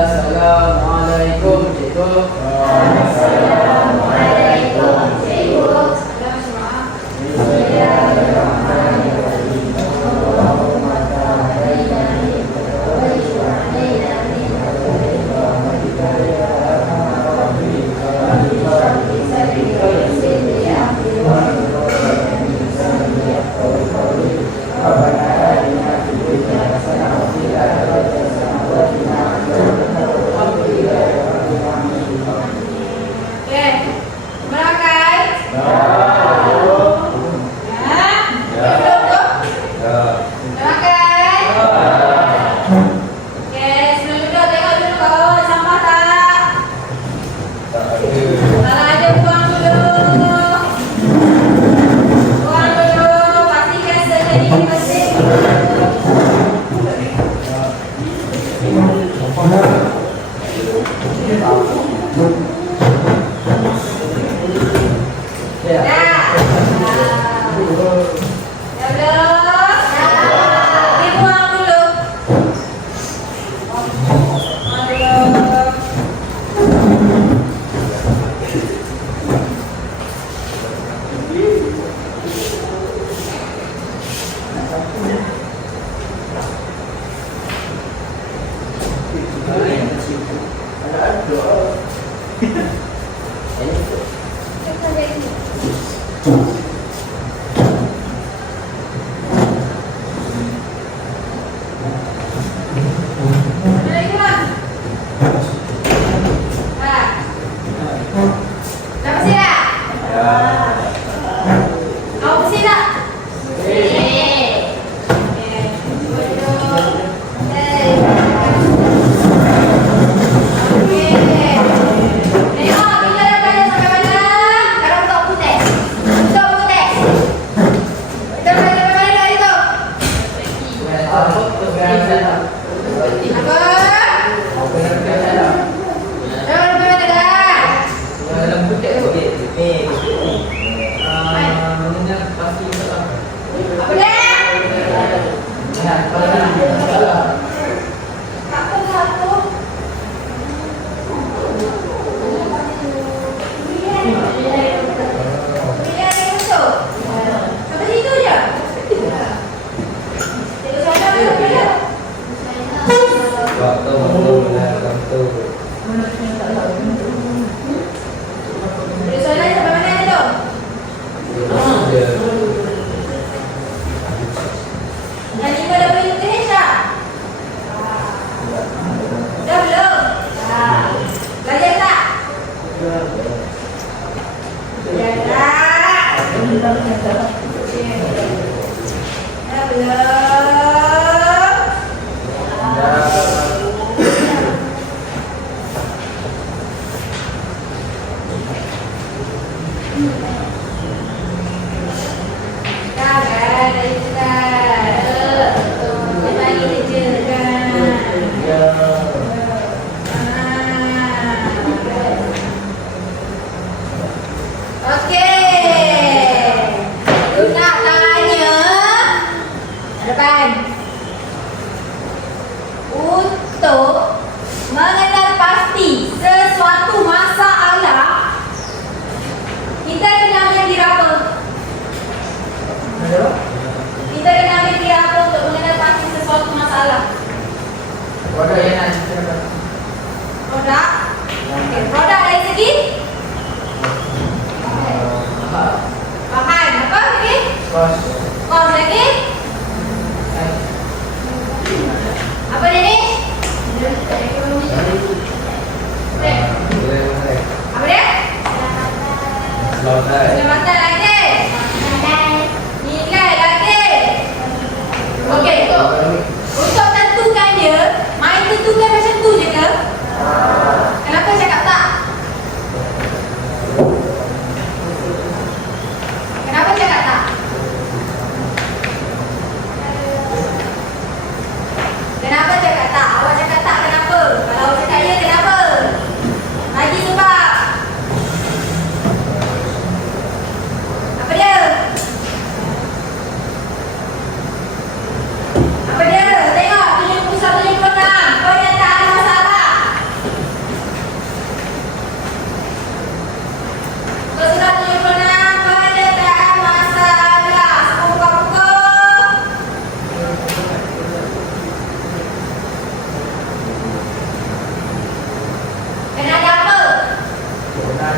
Assalamualaikum cikgu. Assalamualaikum cikgu. Salam semua. Bismillahirrahmanirrahim. Allahumma ta'ala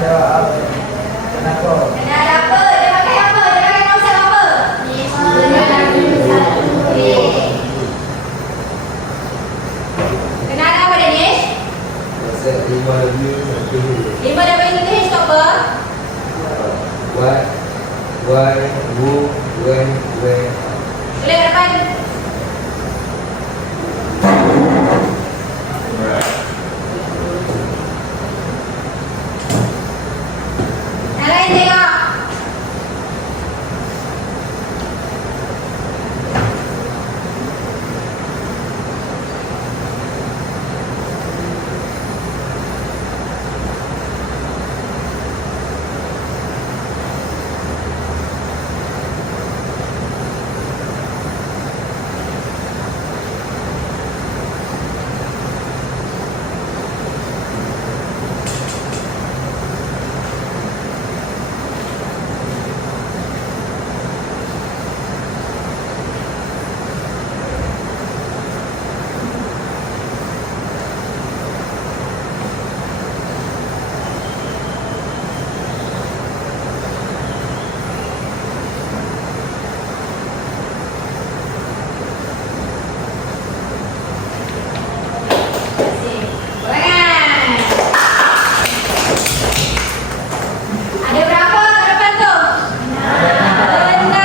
jawab. Kenapa? Kena ada apa? Dia pakai apa? Dia pakai konsep apa? Kena ada apa Danish? Konsep 5 lebih 1 huruf. 5 daripada 1 H tu apa? What, why, who, when, where. Boleh ke depan? Yang lain tengok. Ada berapa kat depan tu? 6.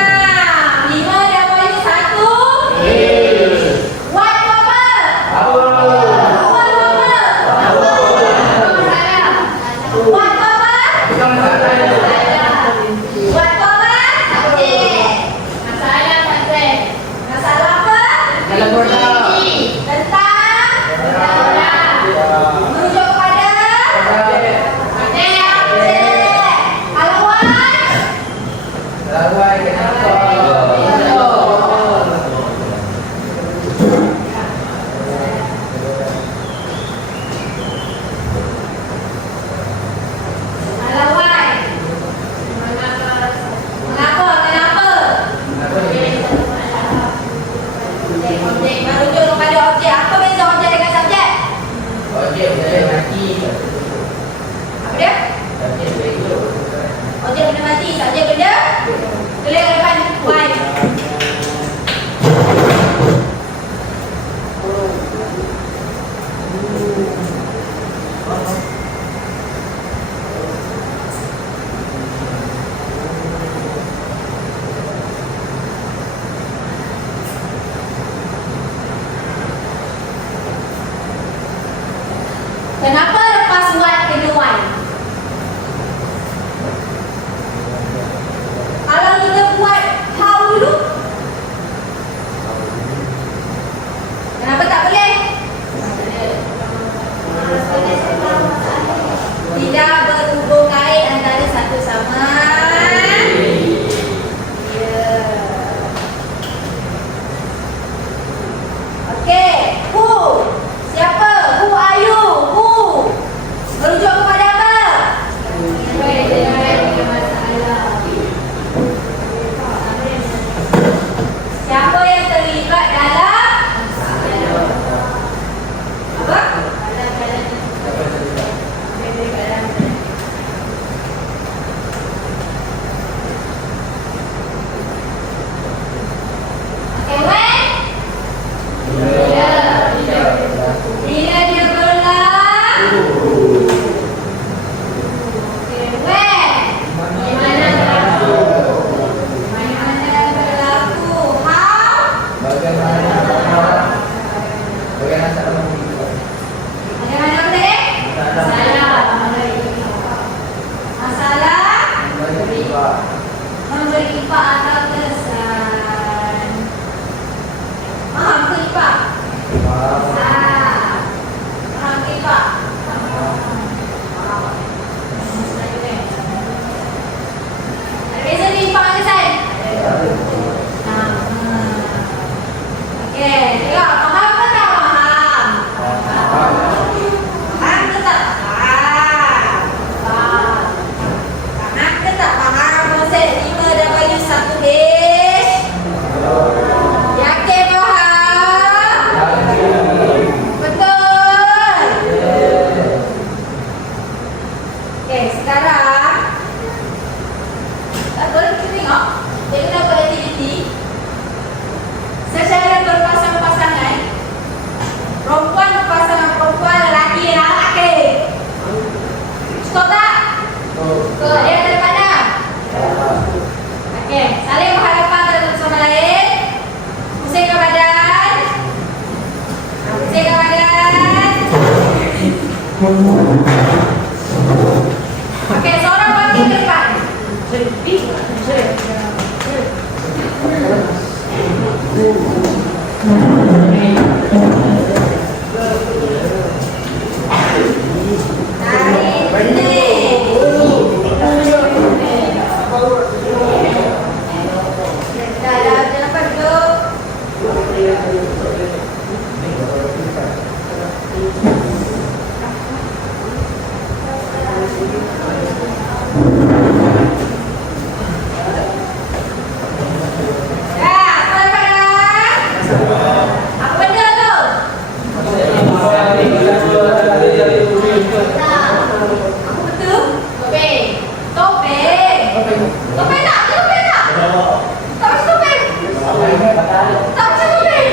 5 daripada 1. What tu apa? What tu apa? What tu apa? What tu apa? Subjek. Masalah subjek. Masalah apa? Tentang merujuk kepada Lawan kenapa? objek merujuk kepada objek. Apa beza objek dengan subjek? Objek boleh mati. Apa dia? Subjek boleh hidup. Objek benda mati, subjek benda tulis kat depan Y. Kenapa lepas Oke, seorang wakil ke depan. Tarik sini. Dah, jangan lupa duduk. Apa benda tu? Apa betul? Topeng. Topeng. Topeng tak? Topeng tak? Tak macam topeng. Tak macam topeng.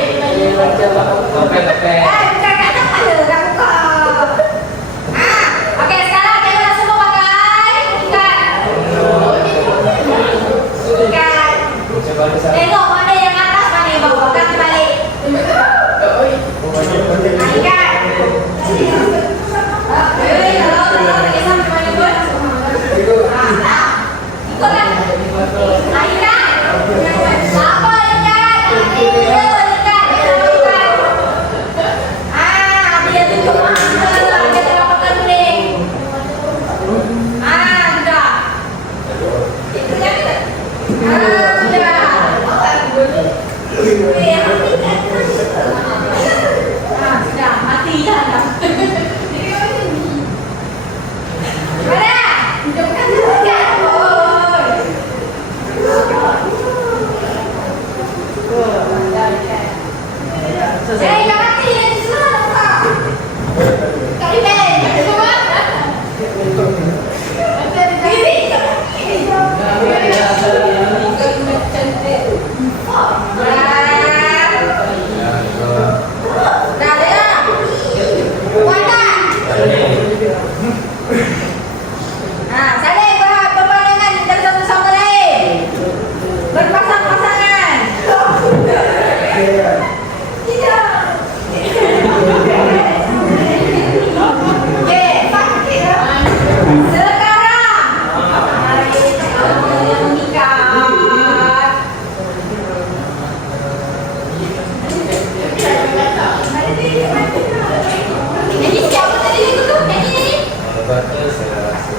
Topeng. Bukan kat atas kepala. Dah buka. Okey, sekarang kita semua pakai ikan. Ikan. Tengok mana yang atas, mana yang bawah. Kan terbalik. Ikan. Kalau tak kisah macam mana pun. Tak. Ikutlah. Ikan. Apa ikan? Ikan. Dia tunjuk masa. Dia tengah pakai kuning. Sudah. Itu kan? Sudah. Sudah, mati dah dah. Mana? Tunjukkan tunjukkan. Jangan mati nanti susah. Kali Ben, semua. Diri. Dah ada. Kuatan. Saling berpandangan dan satu sama lain. Berpasang-pasangan. Tidak. Okey, sekarang yang mengikat. Ini siapa tadi itu tu? Ini. Batas saya rasa.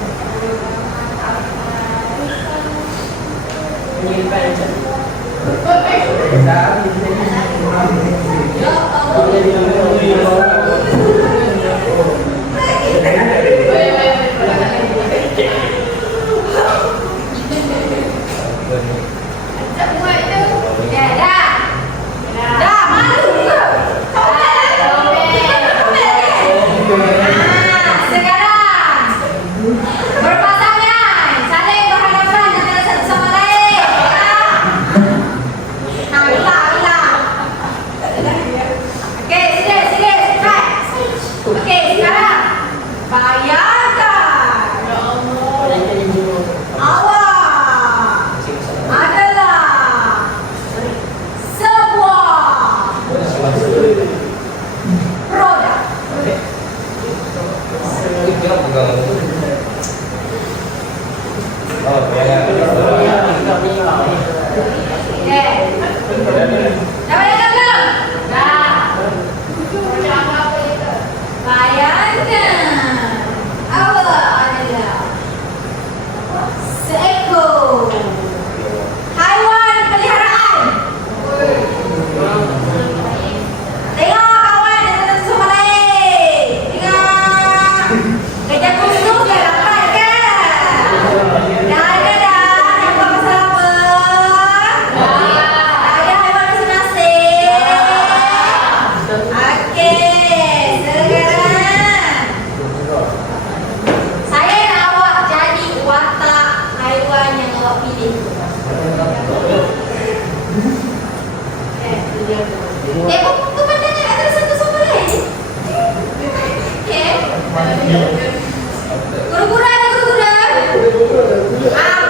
Guru-guru ada guru-guru.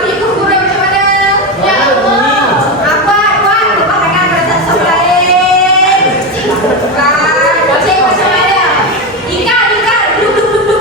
Pilih guru-guru macam mana? Ya Allah. Buat tangan pada satu sama lain. Cik macam mana? Ikan. Duduk.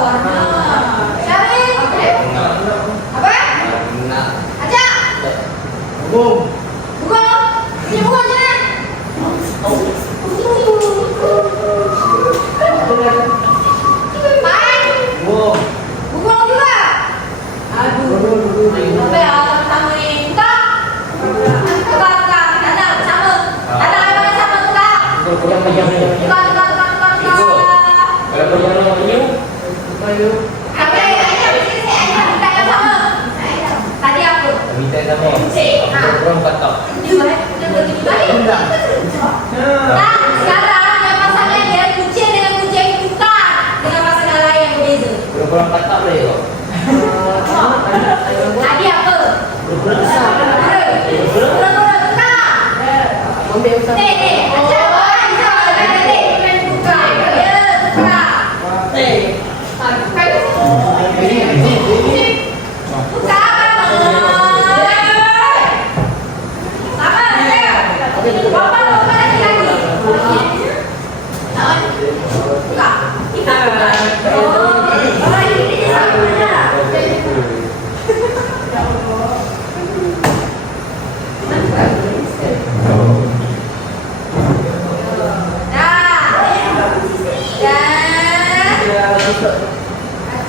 warna. Cari. Apa? Aja. Bung. Buka. Ini buka aja. Baik. Bung. Buka juga. Aduh. Apa ya? Kamu ini buka. Buka. Kanan sama. Kanan apa sama buka. Kurang pejam ni. Buka. Kalau pejam ni apa you? You. Apa ya? Minta yang sama. Tadi aku. Minta sama. Kurang katak. Nah, sekarang yang masalah dia kucing dengan kucing buka dengan masalah lain yang berbeza. Kurang katak boleh kau. Tadi apa? Kurang-kurang buka. Nih, aja buka. Ya, buka. Buka. Bapak lagi. Buka. Oh, ini sama.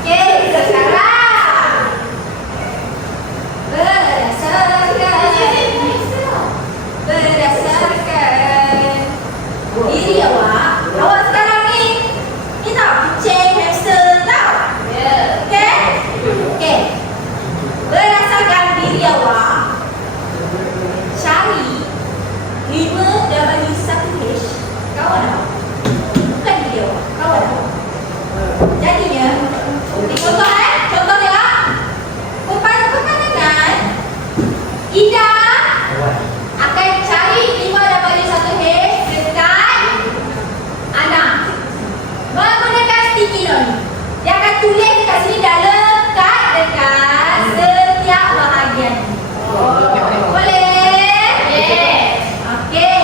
Oke, sekarang berdasarkan diri awak sekarang ni kita kucing, hamster, tahu? Oke. Berdasarkan diri awak cari 5W1H. Kau ada? Bukan diri awak, kau ada? Jadinya, contoh ya, perpanjangan Ida akan cari 5W1H dekat anak menggunakan sticky note. Dia akan tulis dekat sini dah lekat dekat setiap bahagian. Boleh? Okey.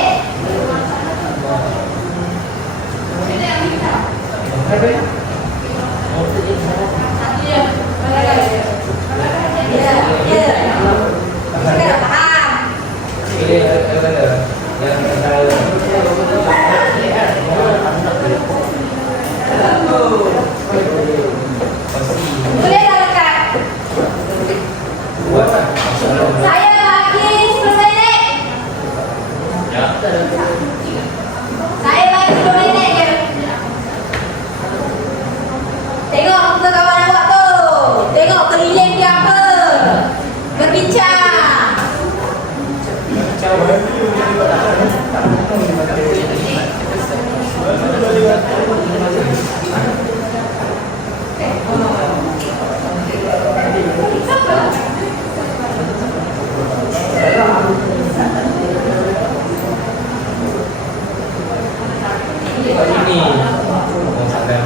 Sekarang faham. Boleh tak lekat? Saya bagi 10 minit. Saya bagi 10 minit je. Tengok muka kawan awak tu. Tengok keliling dia apa. Berbincang. Ini. Oh, sadar.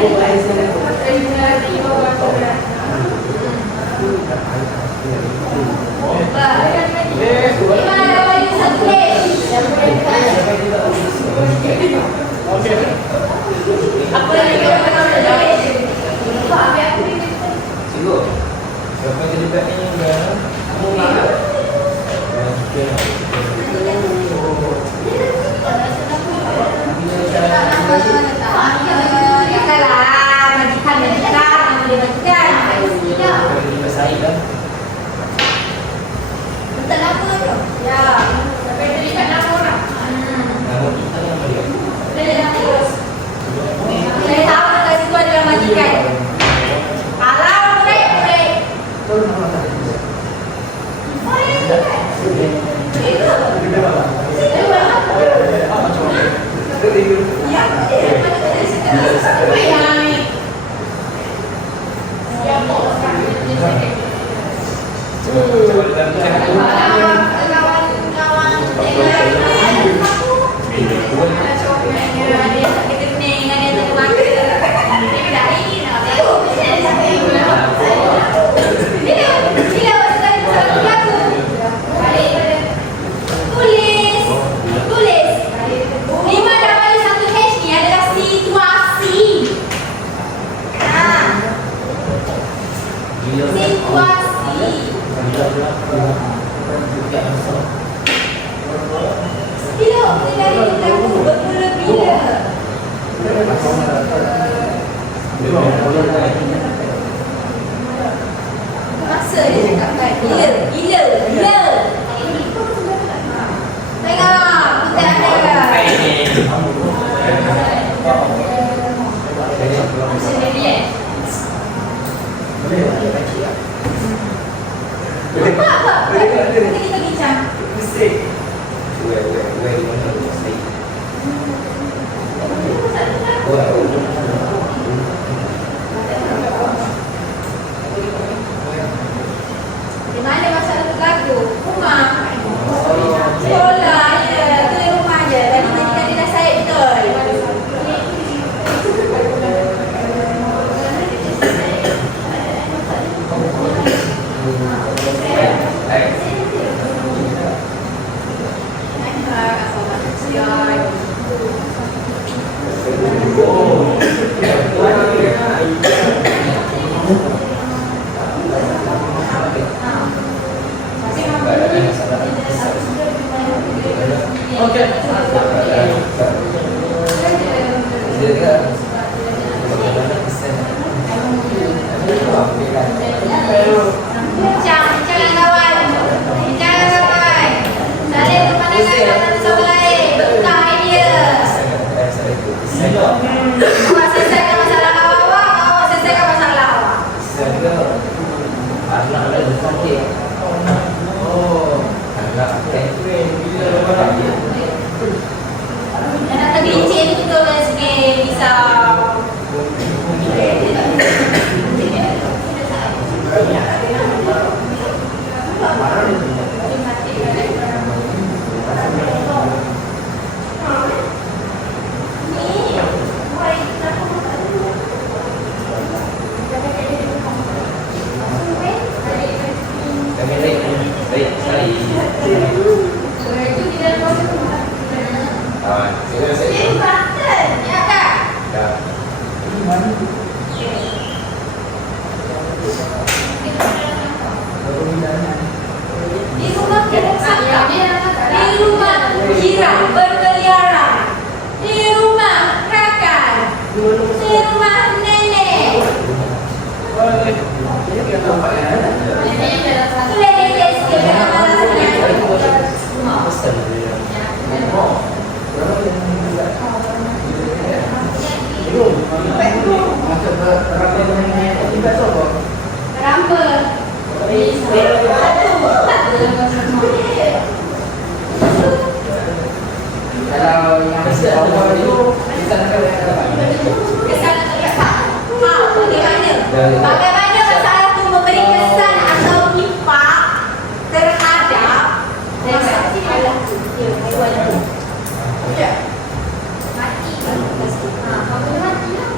Gimana dapat satu list? Apa yang kita dapat? Sigo. Siapa jadi backnya udah? Kamu nggak? Masa dia cakap kan, gila. Tengok, kita ada. Apa? Kita bincang. Di mana masalah lagu? Rumah. Sekolah, ya. Itu di rumah aja. Tadi dah saya betul. Bincang dengan kawan. Saling berpandangan satu sama lain. Tukar idea. Awak selesaikan masalah awak, awak selesaikan masalah awak. Yang nak tergelincir tu betul dari segi pisau. Kalau yang awal itu kita Bagaimana masalah itu memberi kesan atau impak terhadap masalah mati. Kalau mati lah.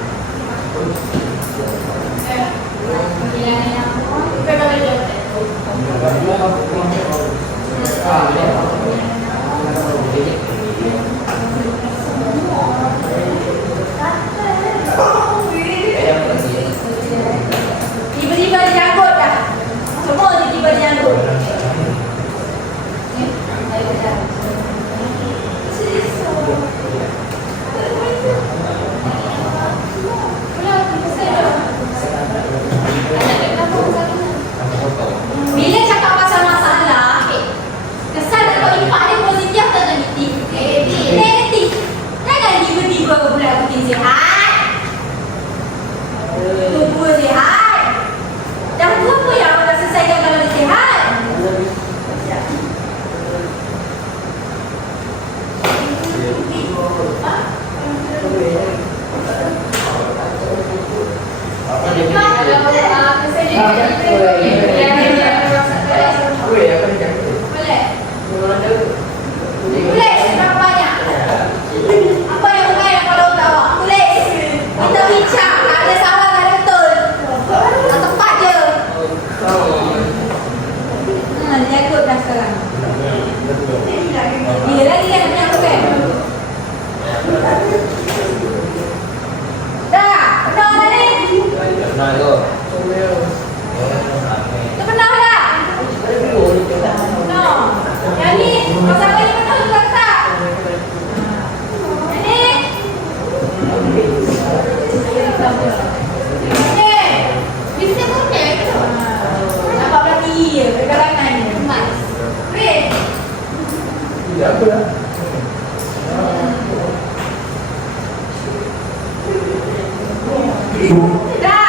Weh, apa dia cakap? Boleh. Orang ada. Tulis berapa banyak? Apa yang bukan yang kalau tahu? Tulis. Kita bincang. Tak ada salah, tak ada betul. Tak tepat je. Dia ikut dah sekarang. Dia lagi kan nak kan? Dah, benar dah ni. Nah, tu. Itu benar dah. No. Yang ni, pasal ni benar juga tak? Yang ni. Ni. Bisa pun ni. Nampak berarti ya, kalangan ni. Emas. Red. Tidak apa lah. Dah.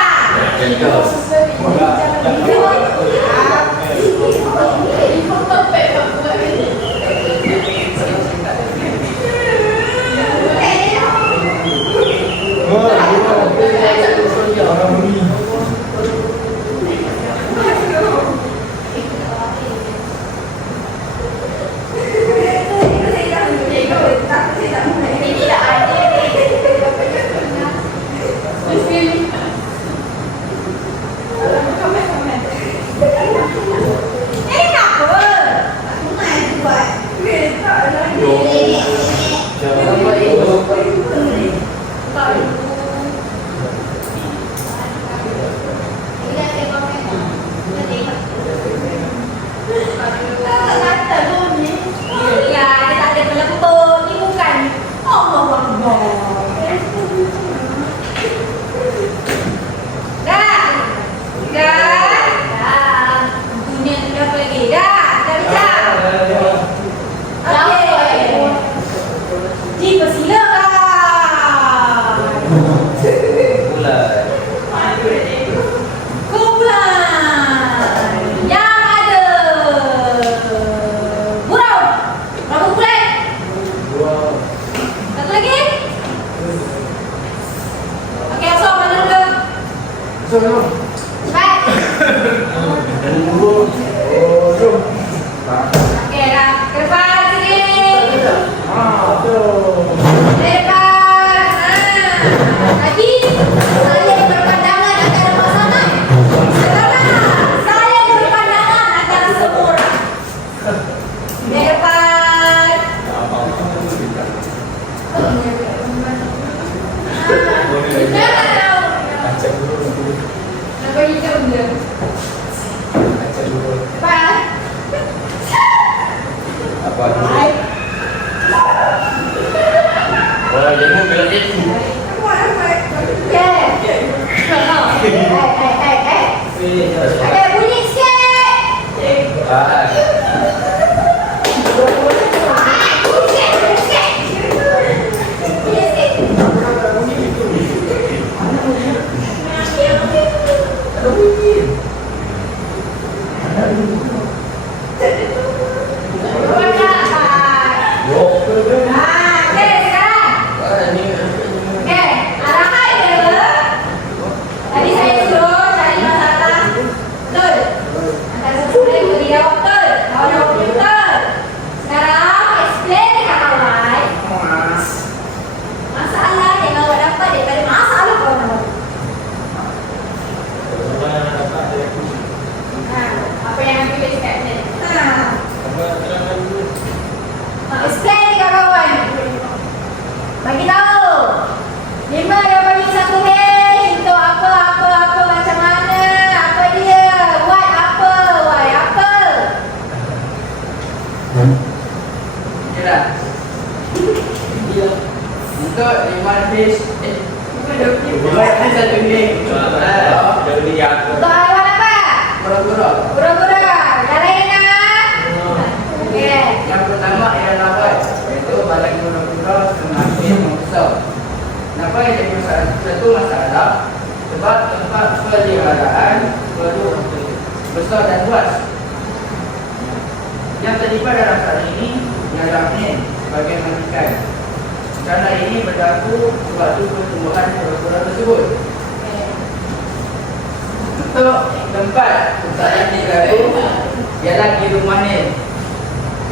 Ada bunyi sikit. Bagi tahu. 5 dah bagi 1 hash untuk apa macam mana, apa dia, buat apa, Yalah. Dia untuk 5 hash. Buat hash 1 hash. Dia beli aku. Untuk haiwan apa? Kura-kura. Kura-kura. Yang lain nak? Okey. Yang pertama ialah lawan, iaitu balai kura-kura semakin membesar. Kenapa yang jadi masalah? Satu masalah sebab tempat peliharaan perlu besar dan luas. Yang terlibat dalam hal ini ialah sebagai majikan. Rencana ini berlaku sewaktu pertumbuhan kura-kura tersebut. Untuk tempat persoalan ini berlaku ialah di rumah ni.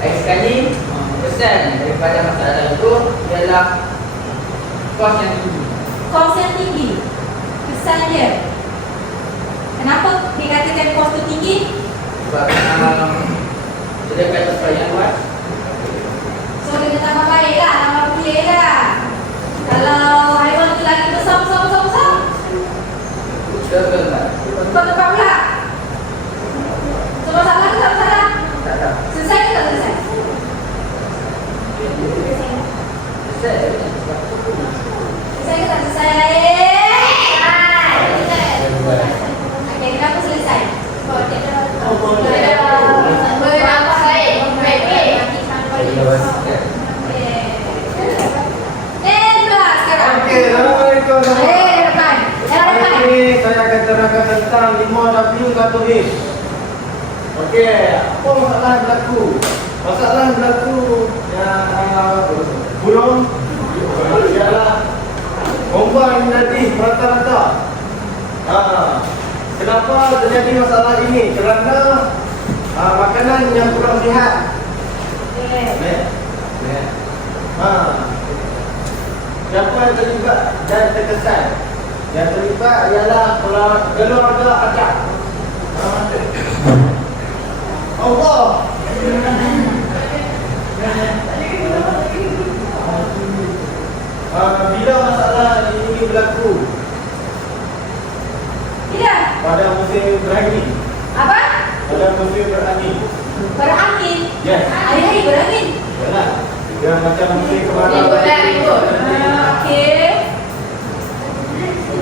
Lagi sekali, pesan daripada masalah itu ialah kos yang tinggi. Kos yang tinggi. Kesan dia. Kenapa dikatakan kos tu tinggi? Sebab sedangkan tempat yang luas. So dia tambah baik lah, tambah boleh lah. Kalau haiwan tu lagi besar. Betul tak? Kau tempat pula. So masalah ke tak masalah? Tak tak. Selesai ke tak selesai? Selesai. Selesai ke tak selesai? Okey, kenapa selesai? Sebab dia dah berapa baik. Sekarang. Okey, Assalamualaikum. Depan. Ini saya akan terangkan tentang 5W1H. Okey, apa masalah yang berlaku? Masalah yang berlaku yang burung ialah bomba ini nanti rata-rata. Kenapa terjadi masalah ini? Kerana makanan yang kurang sihat. Siapa yang terlibat dan terkesan? Yang terlibat ialah keluarga acak. Allah. Bila masalah ini berlaku? Bila? Pada musim berangin. Apa? Pada musim berangin. Berangin. Yes. Hari-hari berangin. Yalah. Dia macam musim kemarau. Okey.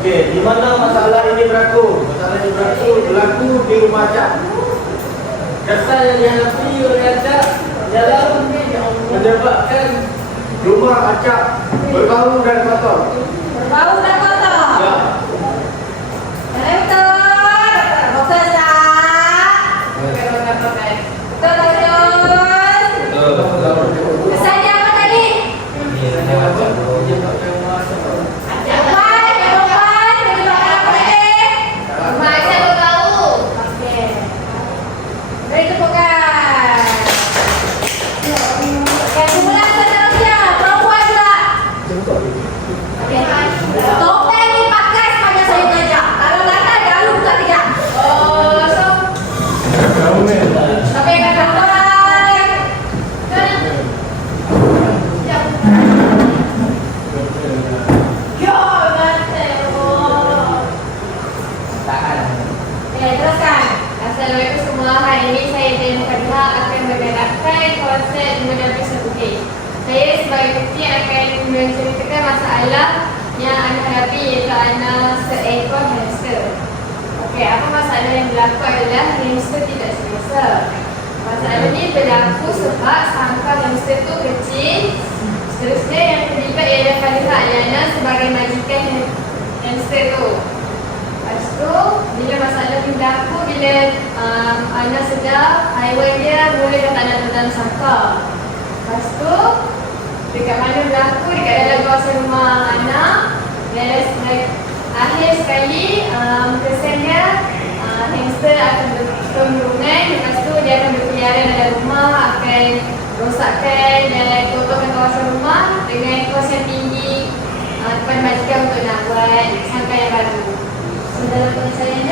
Okey, di mana masalah ini berlaku? Masalah ini berlaku di rumah acak. Kesan yang dihadapi oleh acak ialah menyebabkan Rumah acak berbau dan kotor. Berbau dan kotor. Ya. Betul. Betul tak? Betul bagus. Kesan dia apa tadi? Topeng dipakai sepanjang saya belajar. Kalau gatal, galuh tak tegak. Tapi yang kata bye. Yo, tahan. teruskan. Assalamualaikum semua. Hari ini saya Dayang Mukhadimah akan menerangkan konsep menghadapi sebuah. Saya sebagai ketua akan menceritakan masalah yang anda hadapi iaitu anda seekor hamster. Okey, apa masalah yang berlaku adalah hamster tidak selesa. Masalah ini berlaku sebab sangkar hamster itu kecil. Seterusnya yang terlibat ialah Khalifa Aliana sebagai majikan hamster itu. Lepas tu, bila masalah ni berlaku, bila anda sedar haiwan dia mula dah tak ada dalam sangkar. Lepas tu, dekat mana berlaku, dekat dalam kawasan rumah anak. Dan akhir sekali, kesannya hamster akan berturungan. Lepas tu, dia akan berkeliaran dalam rumah, akan rosakkan dan kotorkan kawasan rumah dengan kos yang tinggi kepada majikan untuk nak buat sangkar yang baru. So, dalam penyelesaian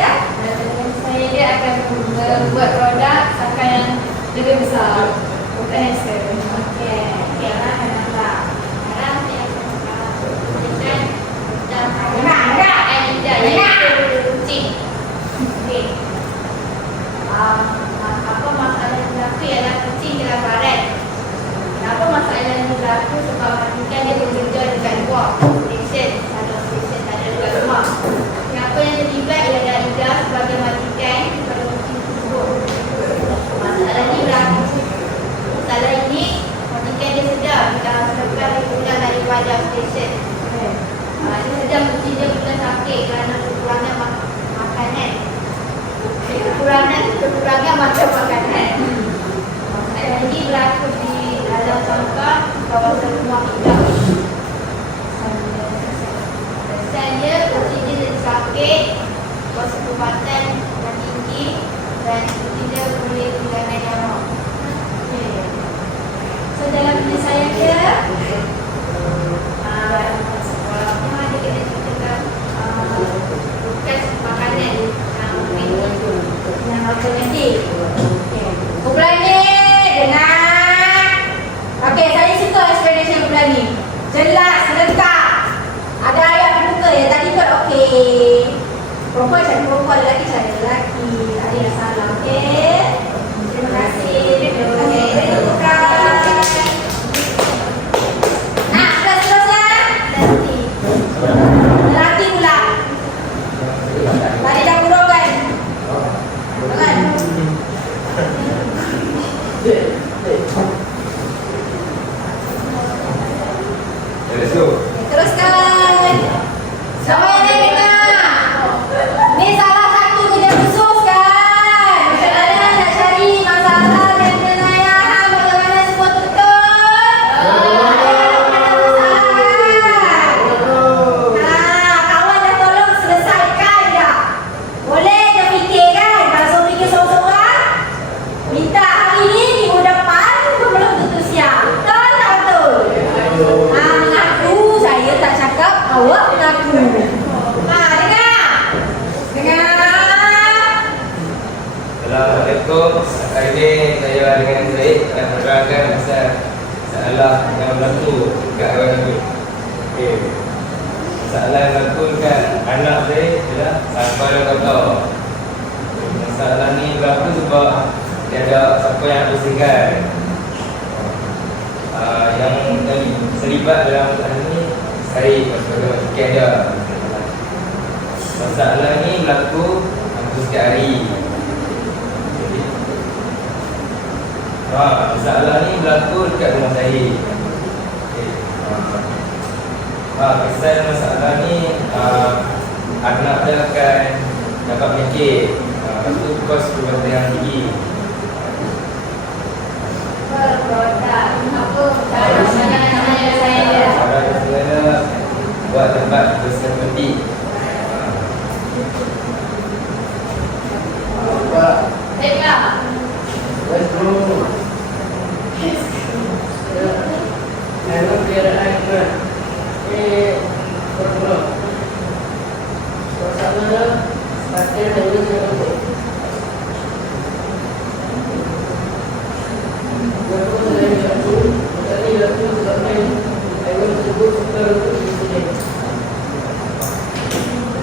dia akan membuat produk sangkar yang lebih besar untuk hamster. Okey, sekarang akan nampak. Sekarang saya akan berikan kucing. Okey. Apa masalah yang berlaku ialah kucing kelaparan. Kenapa masalah yang berlaku? Sebab majikan dia bekerja dekat luar. Station, tak ada dekat rumah. Siapa yang terlibat ialah Ida sebagai majikan kepada kucing tersebut. Masalah ini berlaku. Masalah ini majikan dia sedar kita harus lepas dia pulang daripada station. Dia sedar kucing dia bukan sakit kerana kekurangan makanan. Kekurangan macam makanan. Masalah ini berlaku di dalam sangkar kawasan rumah Ida. Kesannya kucing dia sakit. Lepas tu kabupaten yang tinggi dan tidak boleh tinggal naik darah. So dalam penyelesaian dia sekolahnya ada kena ceritakan bekas makanan yang apa nanti. Kumpulan ni dengar. Okey, saya suka explanation kumpulan ni. Jelas, lengkap. Ada ayat dibuka ya tadi kot. Okey. Perempuan cari perempuan, lelaki cari lelaki. Ada yang salah. Okey. Terima kasih. Okey, kita buka. Nah, sudah selesai. Lelaki pula. Tadi dah buruk kan? Kan? Let's go. Teruskan. Siapa yang nak dengar? Ni salah satu kerja khusus kan? Macam mana nak cari masalah dan penyelesaian? Bagaimana semua betul? Ada masalah kan? Kawan dah tolong selesaikan dah. Boleh dah fikir kan? Kalau so fikir seorang-seorang, minta hari ni, minggu depan pun belum tentu siap. Betul tak betul? Mengaku saya tak cakap, awak mengaku. Dengar. Assalamualaikum. Hari ini saya dengan Zaid akan menerangkan pasal masalah yang berlaku dekat orang itu. Okey. Masalah yang berlaku dekat anak saya ialah siapa yang kau tahu. Masalah ni berlaku sebab dia ada siapa yang bersihkan. Yang terlibat dalam masalah ni saya sebagai sekian dia. Masalah ni berlaku hampir setiap hari. Masalah ni berlaku dekat rumah saya. Kisah masalah ni anak dia akan dapat penyakit. Lepas tu kos perubatan yang tinggi. Saya buat tempat berseperti. Baiklah. Let's go. Lalu kenderaan ke? Berpulau. Suasana pakai dari seluruh. Berpulau dari satu, dari satu sampai ayam tersebut terus di sini.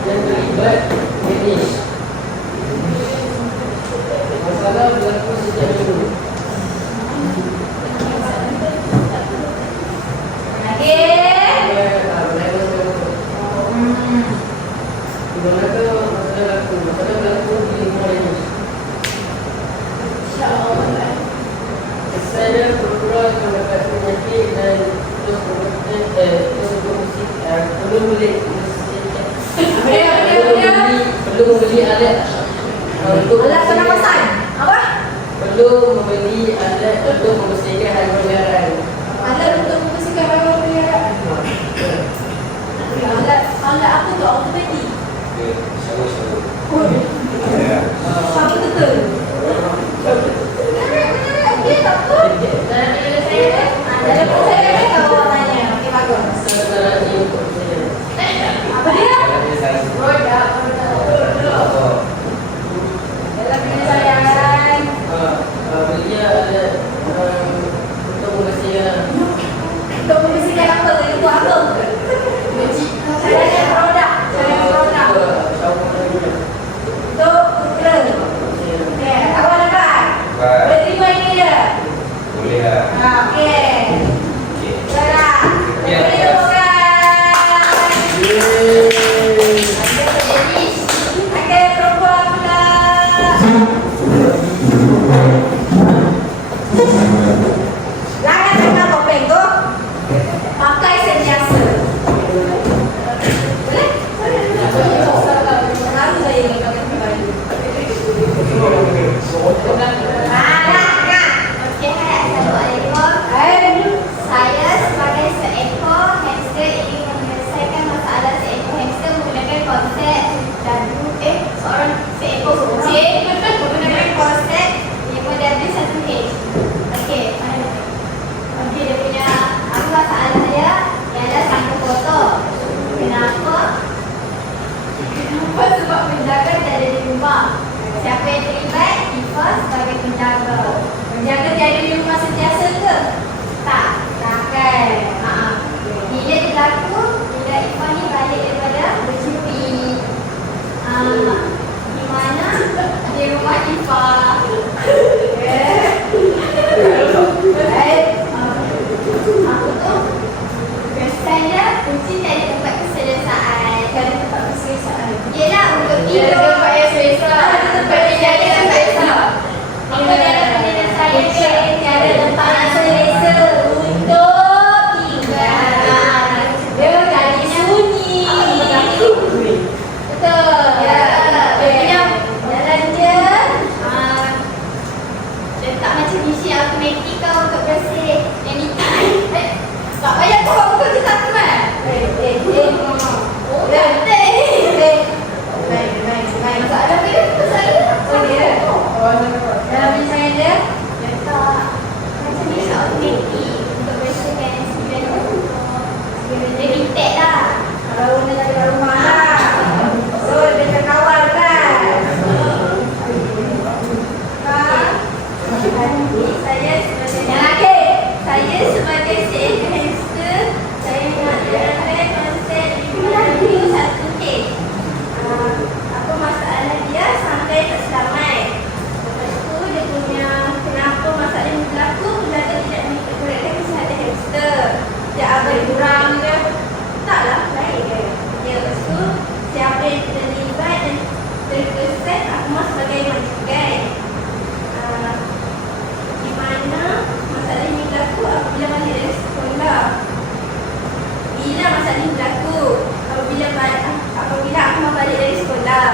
Yang terlibat finish. Masalah berlaku sejak dulu. Saya berpura mendapat penyakit dan terus belum beli alat untuk penampasan. Apa? belum membeli alat untuk membersihkan haiwan peliharaan. Alat untuk membersihkan haiwan peliharaan. Alat apa tu? Automatik. Apa betul? Dia tak betul. Dalam penyelesaian kalau awak tanya. Okey, bagus. Salah ni untuk saya. Apa dia? Roda. Dalam penyelesaian. Beli alat untuk membersihkan. Untuk membersihkan apa? Itu apa? Cadangan produk. Untuk ukra. Okey, awak dapat? Boleh terima ini dia? Boleh lah. Okey. Dah. Boleh bukan? Kenapa? Kenapa? Sebab penjaga tiada di rumah. Siapa yang terlibat? Ifa sebagai penjaga. Penjaga tiada di rumah sentiasa ke? Tak. Takkan. Bila berlaku, bila Ifa ni balik daripada berjudi. Di mana? Di rumah Ifa. Aku tu kesannya kunci tak ada tempat keselesaan. Tak ada tempat keselesaan. Yelah untuk Tiada tidur. tempat yang selesa. Ada tempat yang jaga dan selesa. Apa dalam pendidikan saya ke? Tiada tempat yang selesa untuk tinggal. Dia jadi sunyi. Betul. Ya. Dia punya jalan je. Letak macam misi automatik kau untuk bersih anytime. Tak payah kau buat betul je tak kan? Oh, cantik ni. Baik. Masalah dia pasal Oh, dia. Dalam misalnya dia, letak macam misi automatik untuk bersihkan segala dia detect lah. kalau dia dari rumah lah. So, dia akan kawal kan? Saya sebagai seekor hamster, saya nak terangkan konsep review satu case. Apa masalah dia sampai tak selamat. Lepas tu dia punya kenapa masalah ini berlaku, penjaga tidak mengikutkan kesihatan hamster. Dia abai kurang dia. Taklah, baik ke? Ya, lepas tu siapa yang terlibat dan terkesan aku mahu sebagai majikan. Di mana masalah ini berlaku apabila balik dari sekolah. Bila masalah ini berlaku apabila aku mau balik dari sekolah.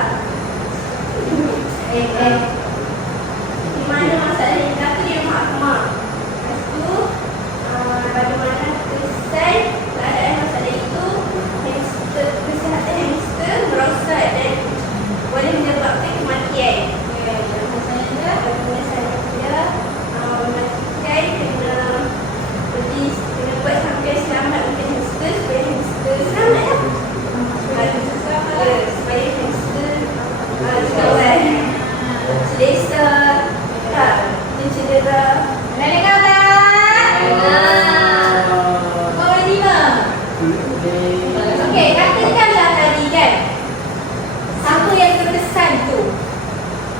Di mana masalah ini berlaku di rumah aku mak. Lepas tu bagaimana kesan keadaan masalah itu, hamster, kesihatan hamster merosak dan boleh menyebabkan kematian. Maksudnya bagaimana dia memastikan kena buat sampai selamat untuk hamster supaya hamster selamat lah. Supaya hamster kawan selesa tak mencedera. Mana kau tak? Kau orang lima. Okey, katakanlah tadi kan, siapa yang terkesan tu?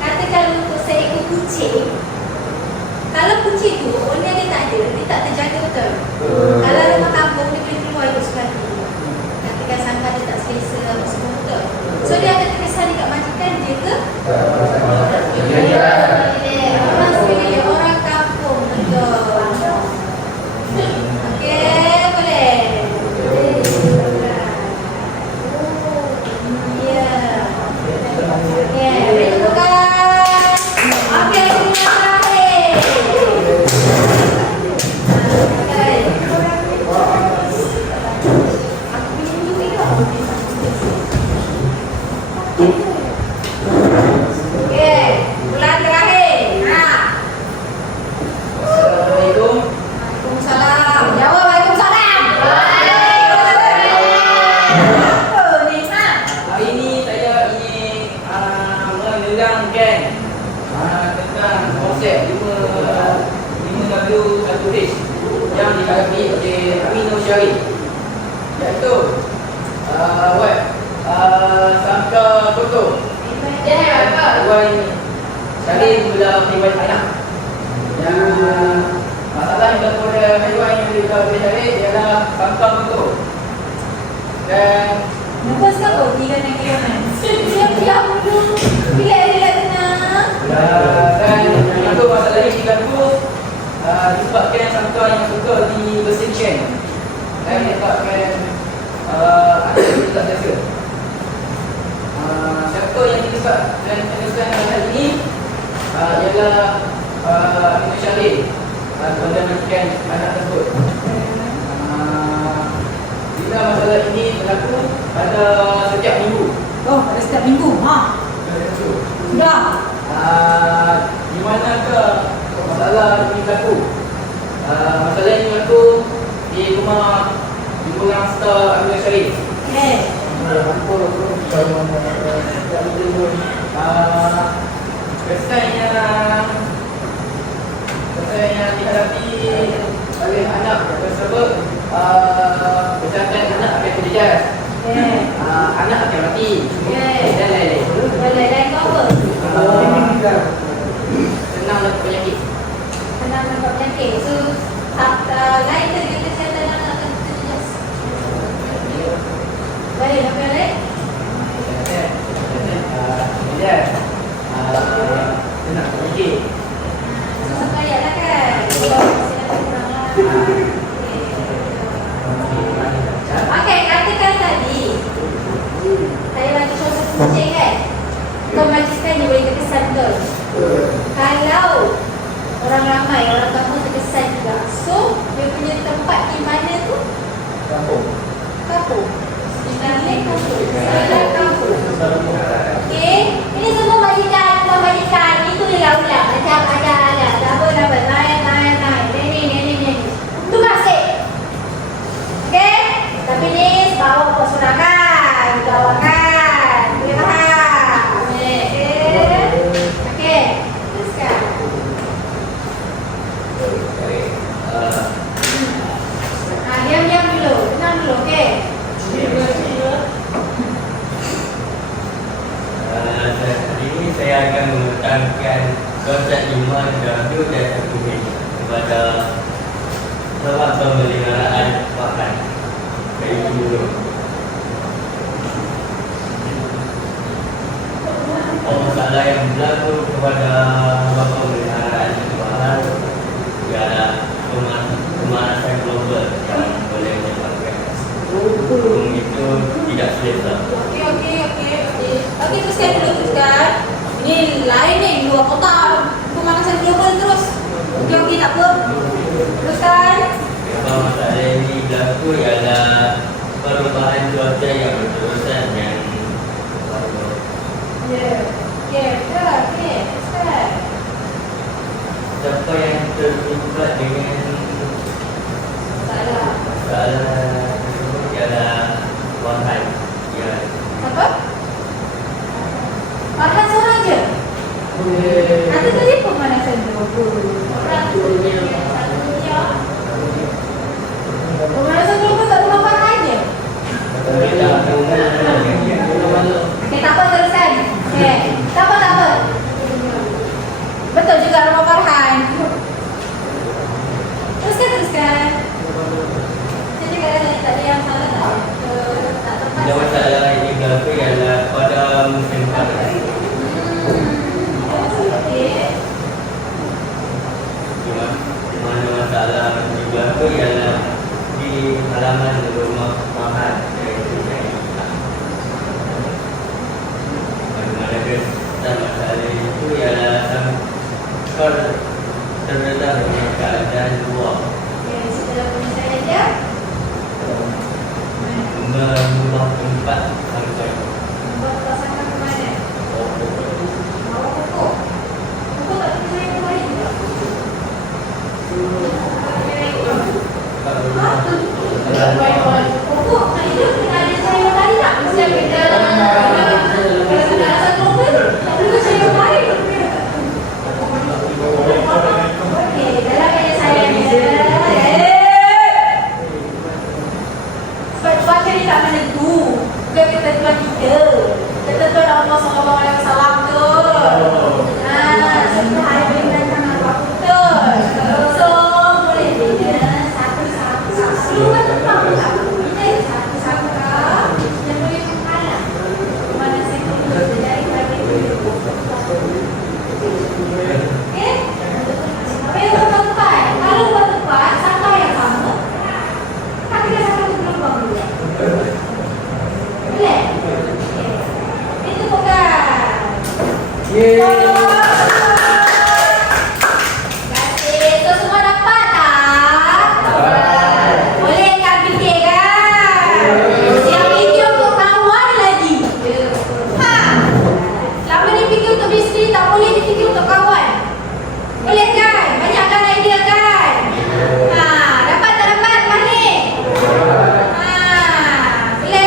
Katakan untuk seekor kucing. Kalau kucing tu, owner dia tak ada, dia tak terjaga betul. Kalau rumah kampung, dia boleh keluar itu sekali. Katakan sangka dia tak selesa apa semua betul. So dia akan terkesan dekat majikan dia ke? Orang sendiri, orang kampung betul. Okey, boleh. Ya. Okey, boleh bukan? Okey, terima kasih. Okey, bulan terakhir. Assalamualaikum. Waalaikumsalam. Jawab Waalaikumsalam. Oh, ni Hari ini saya ingin menerangkan tentang konsep 5W1H yang dikatakan oleh Amino Syarif, iaitu sangka kotor. Tuan Syarif mula pribadi anak. Yang masalah yang berlaku pada haiwan yang dilakukan oleh Syarif ialah sangka kotor. Dan Lepas kau tiga negara. Siap-siap dulu. Relax tenang. dan itu masalah ini diganggu disebabkan sangka yang suka dibersihkan dan disebabkan ada yang tidak jaga. Sangka yang disebab dan penyelesaian hal ini ialah Amino Syarif kepada majikan anak tersebut. Bila masalah ini berlaku pada setiap minggu. Oh, pada setiap minggu. Sudah. Di manakah masalah ini berlaku? Masalah ini berlaku di rumah Ibu Rangsta Amino Syarif. Okey. kesan yang dihadapi oleh anak tersebut, misalkan anak akan terjejas, anak akan mati, dan lain-lain. Lain-lain tu apa? Senang dapat penyakit. Senang nampak penyakit. So, lain terjadi kesihatan anak akan terjejas. Baik, apa yang lain? Terjejas, senang penyakit. Satu ayat lah kan? Kesihatan kurang lah. Okey, katakan tadi saya bagi contoh kucing kan. Kau majliskan dia boleh terkesan betul. Kalau orang ramai, orang kampung terkesan juga. So, dia punya tempat di mana tu? Kampung. Kampung. Sebenarnya kampung. Salah kampung. Okey, ini semua majikan, bukan majikan. Itu je lah ulang. Macam ada. Double. Naik. Ini. Tu masih. Okey? Tapi ni bawa persorangan, kawakan. Boleh faham? Okey. Teruskan. Diam dulu. Tenang dulu, okey? Hari ini saya akan menekankan konsep iman dan doa dan tauhid kepada sebab pemeliharaan pakan dari dulu. Masalah yang berlaku kepada pemeliharaan pakan ialah pemanasan global yang boleh menyebabkan itu tidak selesa. Okey, teruskan. Ini lain ni, dua kotak pemanasan global terus. Okey, tak apa. Teruskan. Masalah ini berlaku ialah perubahan cuaca yang berterusan yang Teruskan. siapa yang terlibat dengan Salah. masalah tersebut ialah Wahan yang Apa? Makan seorang je? Nanti tadi pemanasan global. Orang tu yang satu dia. Pemanasan global tak rumah Farhan je? Okey, tak apa, teruskan. Okey, tak apa. Betul juga rumah Farhan. Teruskan. Saya juga tak ada yang salah tak? Tak tepat. yang masalah ini berlaku ialah pada musim panas. Di mana masalah ini berlaku ialah di halaman rumah Wahan iaitu yang bagaimana kesan masalah itu ialah skor terdedah dengan keadaan luar Setelah penyelesaian dia, mengubah tempat sampai membuat pasangan ke mana? Bawa pokok. Pokok tak percaya kembali juga. Pokok kan itu kena ada cahaya matahari tak? Mesti ada kalau kena asal global, tak perlu cahaya matahari. Okey, dalam ayat saya ni. Sebab cuaca ni tak menentu. Bukan ketentuan kita. Ketentuan Allah SAW tu. Sebab hari berikan Allah betul. So, boleh bina satu-satu. Luar tempat pula. Bina satu-satu. Yang boleh menghalang pemanasan global dari hari ini. Okey? Tapi buat tempat. Kalau buat tempat, sampah yang sama. Tapi dia satu gelombang dulu. Boleh? Itu bukan. Terima kasih. So, semua dapat tak? Boleh kan fikirkan? Yang fikir untuk kawan lagi. Lama ni fikir untuk diri sendiri, tak boleh difikir untuk kawan. Boleh kan? Banyakkan idea kan? Dapat tak dapat? Mahir? Boleh.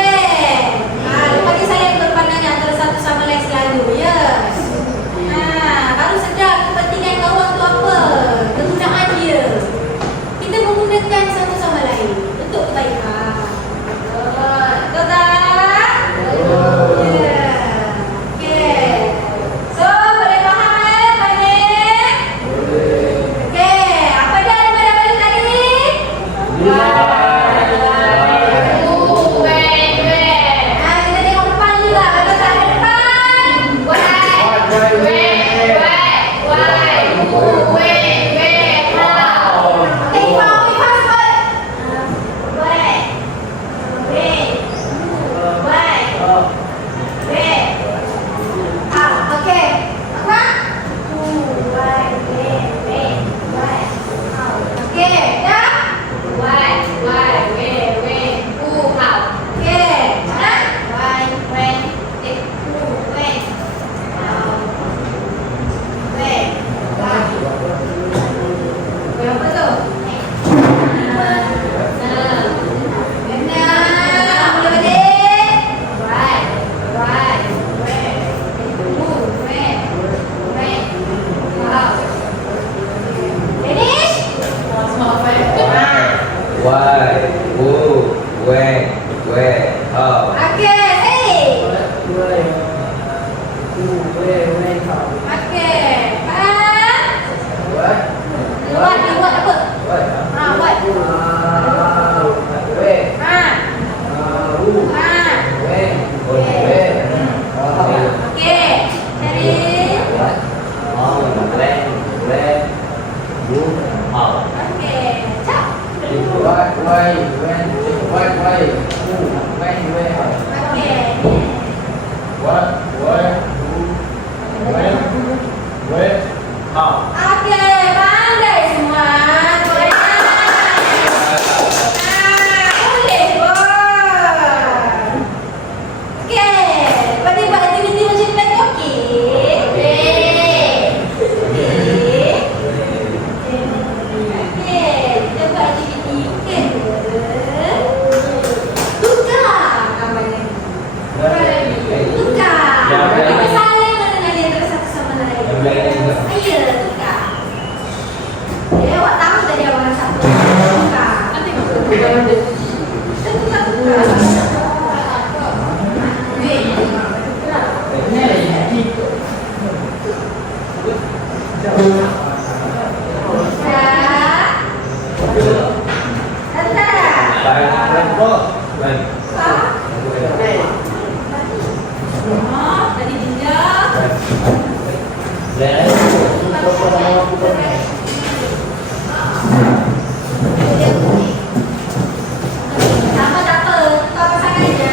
Sama tak apa, kau pasangan je.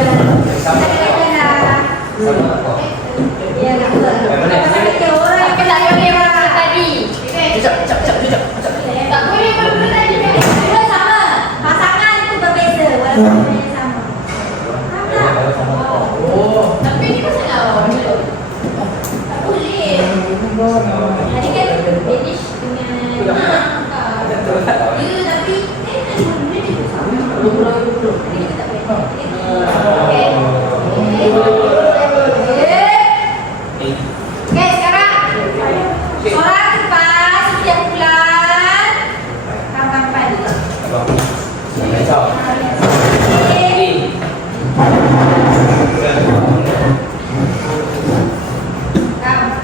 Sama. Sama. Sama apa? Ya, tak apa. Kau pasangan je. Orang yang Tapi tak boleh berdua tadi. Tak boleh berdua tadi. Dua sama. Pasangan tu berbeza walaupun benda yang sama. Faham tak? Oh. Tapi ni pasal lawan. Tak boleh. Tadi kan Danish dengan Ya, tapi benda dia sama. Tadi kita tak boleh. Okey. Okey, sekarang soalan lepas setiap bulan tampan dulu. Kacau.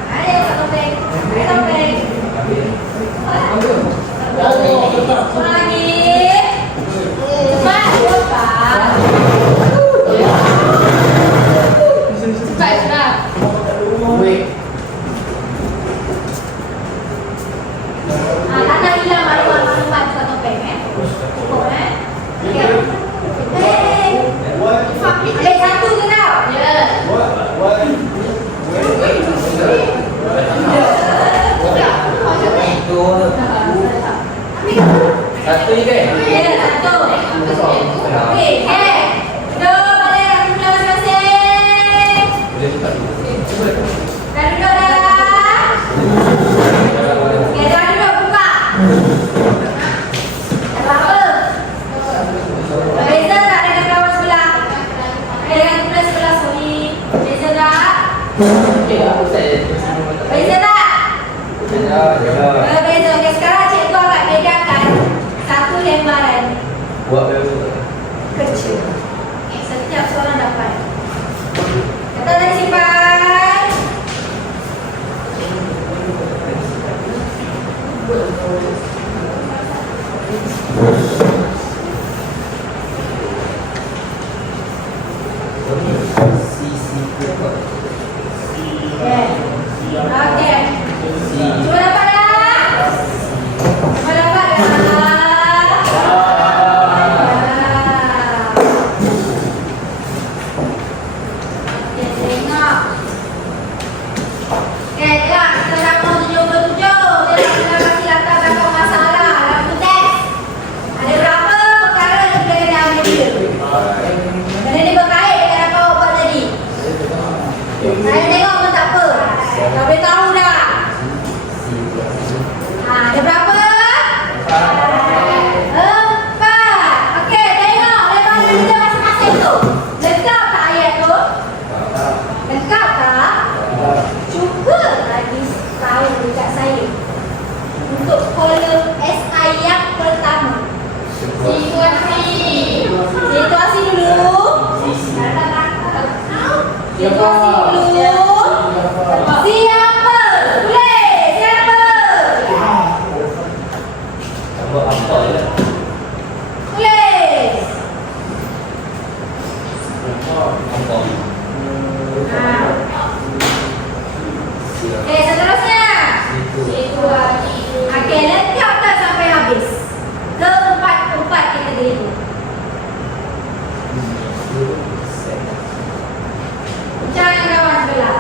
Ada yang tak topeng. Ada topeng. Soalan lagi. Cepat, cepat. Cepat sudah. Wait. Tak nak hilang maklumat dekat topeng Cukup Okey. Satu je tau. Ya. Satu je kan? Ya, satu. Okey, duduk balik kat sebelah masing-masing. Boleh cepat dulu. Dah duduk dah. Okey, jangan duduk, buka. Tak apa. Beza tak dengan kawan sebelah? Dengan sebelah sebelah, sorry. Beza tak? Okay, aku saya. Beza tak? Jangan. Berbeza. Okey, sekarang cikgu akan bedakan satu lembaran Buat berapa? kecil. Setiap soalan dapat. Kata tadi simpan. Sisi berapa? Okey. Cuba dapat dah? Cuba dapat dah? Okey, tengok. Okey, tengok. Kita sama 77. Tengok kita kasih latar belakang masalah dalam teks. Ada berapa perkara yang kita kena ambil dia? Kerana dia berkait dengan apa awak buat tadi. Saya tengok pun tak apa. Tak boleh tahu dah. Ada berapa? 4. Okey, tengok lembaran kita masing-masing tu. Lengkap tak ayat tu? Lengkap tak? Cuba lagi tahu dekat saya. Untuk kolom SI yang pertama. Situasi. Situasi dulu. Situasi dulu. Siapa? Boleh. Siapa? Tambah apa je? Boleh. Apa? Okey, seterusnya. Situasi. Okey, lengkap tak sampai habis? Keempat-empat kategori itu. Jangan kawan sebelah.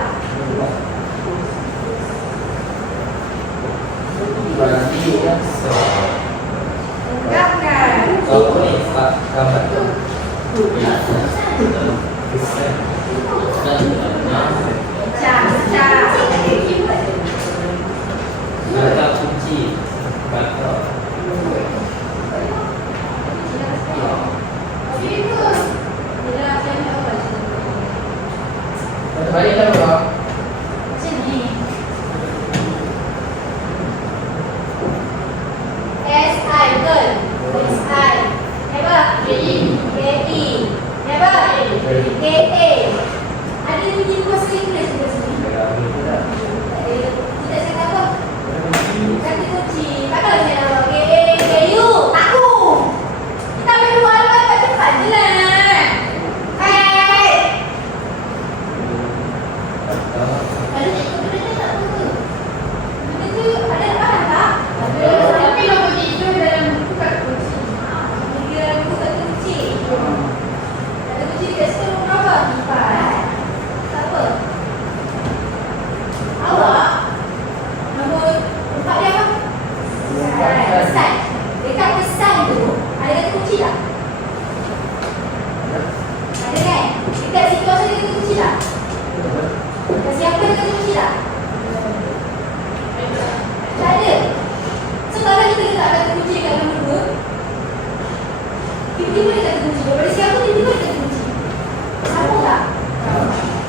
Lengkapkan. Kau ni Pak Kamat tu. Pecah. Kata kunci. Kata. Balik dah bro. Macam ni. SI betul. SI. Hebat. KE. Hebat. KA. Ada bunyi bahasa Inggeris juga sini. Tidak saya tahu. Kata kunci. Takkan saya tahu. KA, KU. Tahu. Kita ambil dua alfabet cepat je lah. Hai. Kalau cikgu benda tak tahu ke? Siapa yang kata kunci tak? Tak ada. So kalau kita tak kata kunci dekat nombor 2, tiba-tiba dia kata kunci. Daripada siapa tiba-tiba dia kata kunci? Sama tak?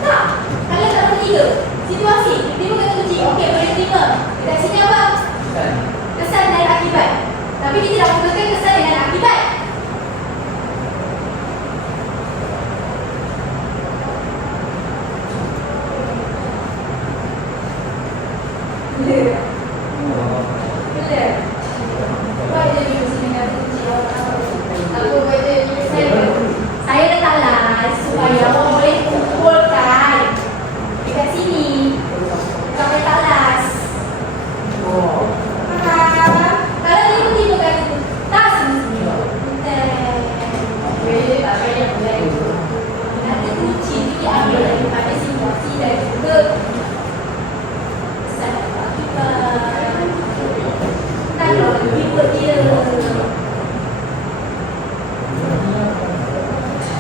Tak. Kalau tak nombor 3, situasi tiba-tiba kata kunci. Okey, boleh terima. Dekat sini apa? Kesan dan akibat. Tapi kita dah menggunakan kesan dan akibat. Boleh. Boleh. Buat je dulu sini kata kunci orang. Aku baca ni Saya letak las supaya awak boleh kumpulkan dekat sini. Kalau letak las. Kalau tiba-tiba kata tas sini. boleh tak payah boleh. Nanti kunci dia ambil daripada situasi dan juga kesan atau akibat. Kalau tiba dia.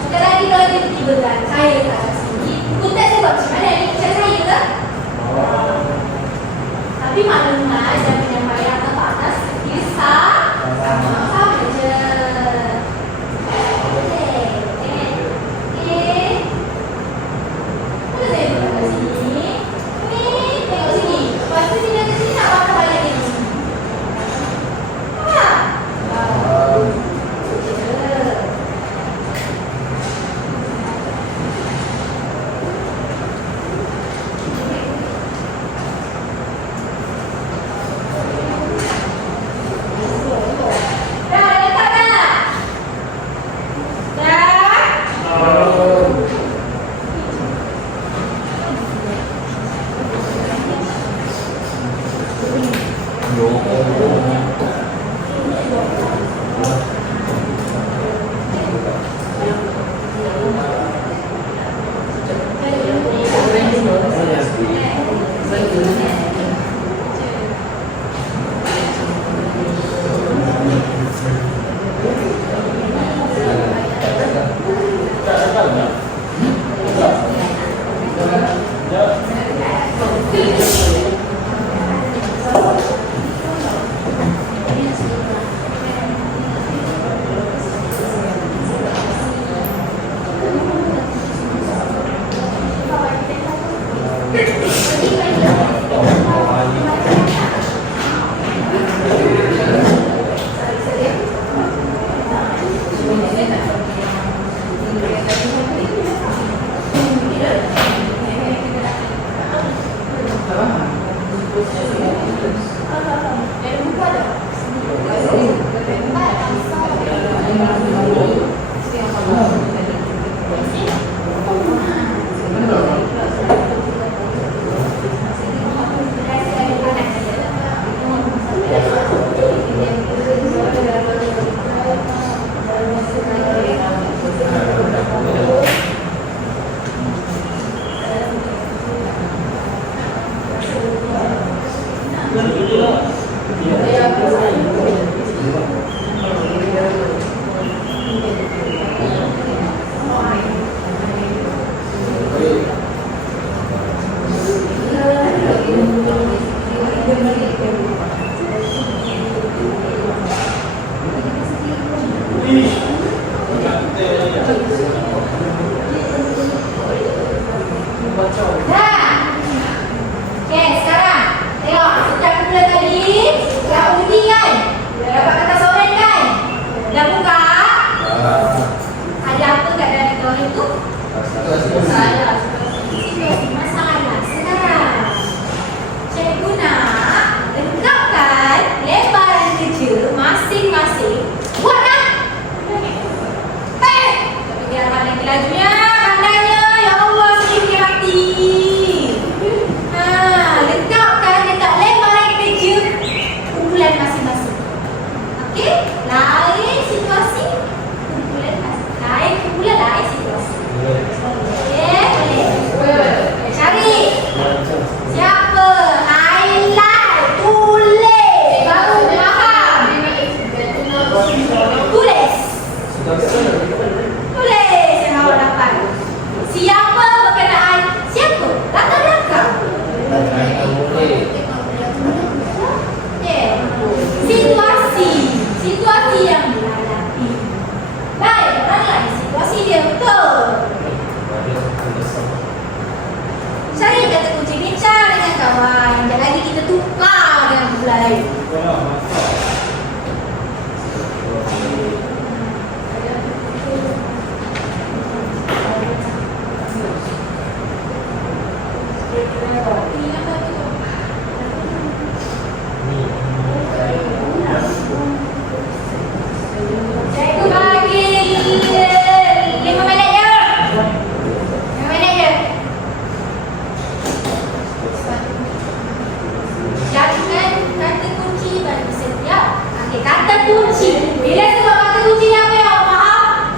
Sekali lagi kalau dia tiba kan, saya letak kat sini. Kuntat saya buat macam mana? Dia percaya saya ke? Tapi maklumat dan penyampaian atas atas kisah sama je. Boleh saya buat kat sini. Ni, tengok sini. Lepas tu sini ada sini nak patah balik ni. Ha? Dah letak tak? Dah? Dah. Okey, sekarang tengok sejak mula tadi dah undi kan? Dah dapat kata soren kan? Dah buka? Ada apa kat dalam soren tu? Salah. Situasi masalah. Sekarang cikgu nak lengkapkan lembaran kerja masing-masing. Buatlah. Tapi biar lagi lajunya, pandainya. Ya Allah, sedikit hati. Lengkapkan dekat lembaran kerja kumpulan masing-masing. Cikgu bagi 5 minit je. 5 minit je. Jadikan kata kunci bagi setiap. Okey, kata kunci. Bila sebut kata kunci ni apa yang awak faham?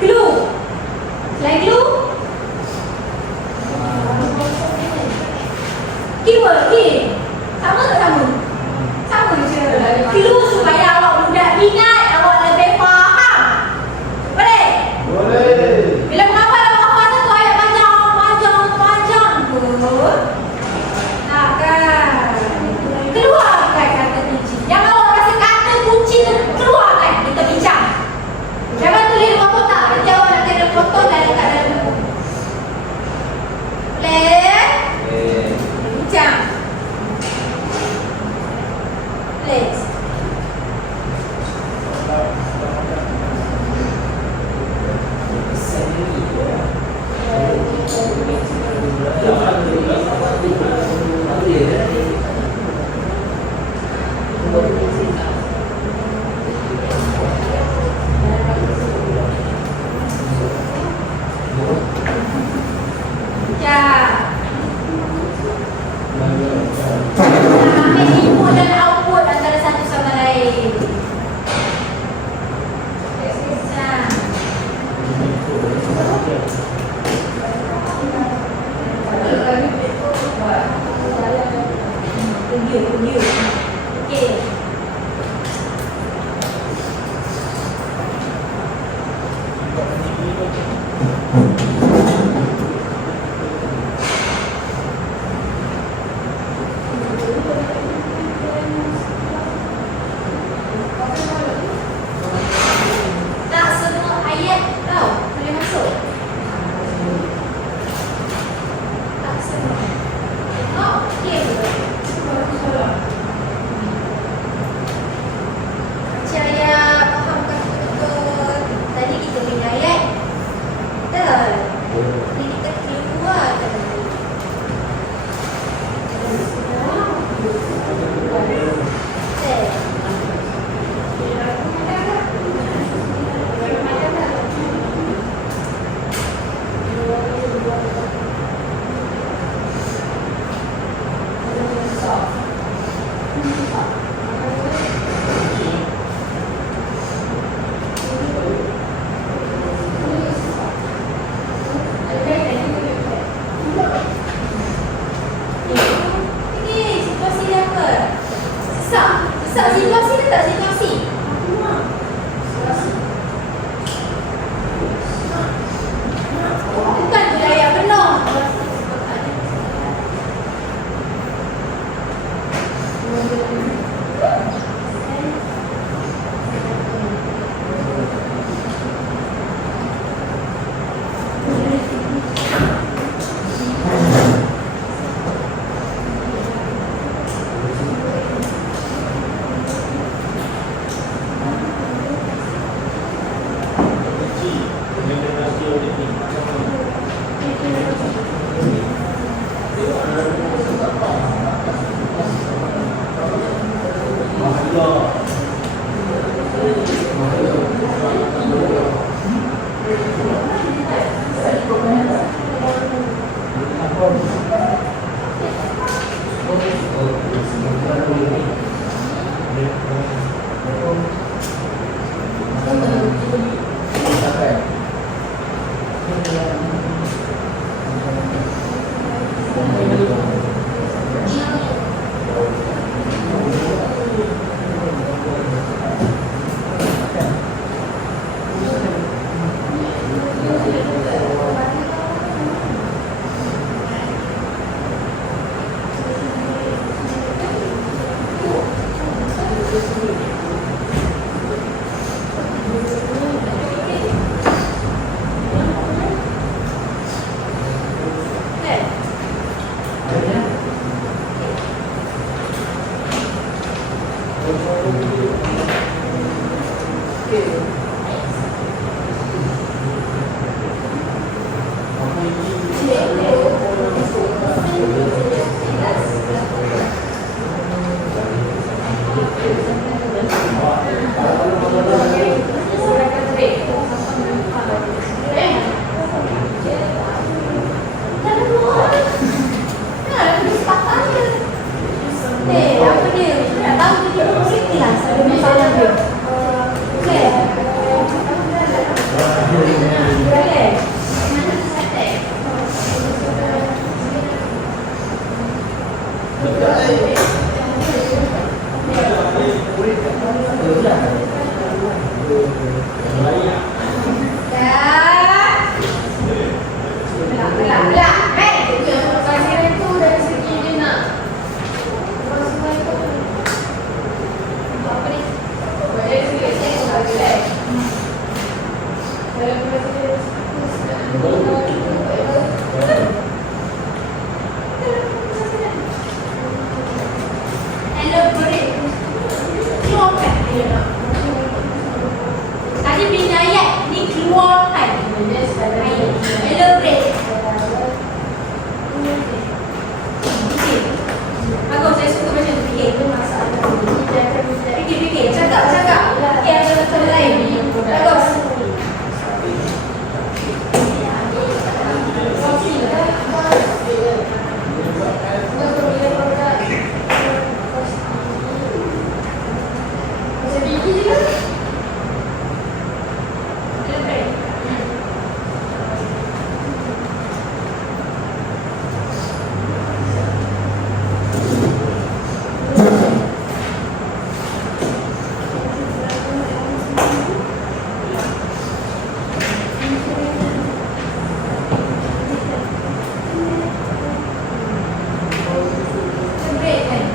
Clue. Selain clue? Keyword, key. Sama tak sama? Sama je. Clue supaya awak mudah ingat, awak lebih faham. Boleh? Boleh. Bila menghafal awak hafal satu ayat panjang pun takkan keluarkan kata kunci. Yang awak rasa kata kunci tu keluarkan, kita bincang. Jangan tulis luar kotak, nanti awak nak kena potong dan letak dalam buku. Boleh? Bincang. Let's. Ambil input dan output antara satu sama lain. Tunjuk. Okey. Tak semua ayat tau boleh masuk. Tak semua. Oh, okey. Percaya faham betul. Tadi kita bina ayat. Betul. Ini kita keluarkan. Ini situasi dia apa? Sesak situasi ke tak situasi? Bukan budaya penuh. Apa dia? Nak tahu dia mesti lah. Ada masalah dia. Okey. Boleh. Kasihan tu dari segi dia nak masukkan tu. Apa ni? Dari segi saya tak boleh. Dalam proses Hello, boleh. Keluarkan dia nak. Tadi bila ayat ni keluarkan. Hello, break. Bagus, saya suka macam tu fikir. Fikir. Cakap. Fikir ada betul lain. Bagus.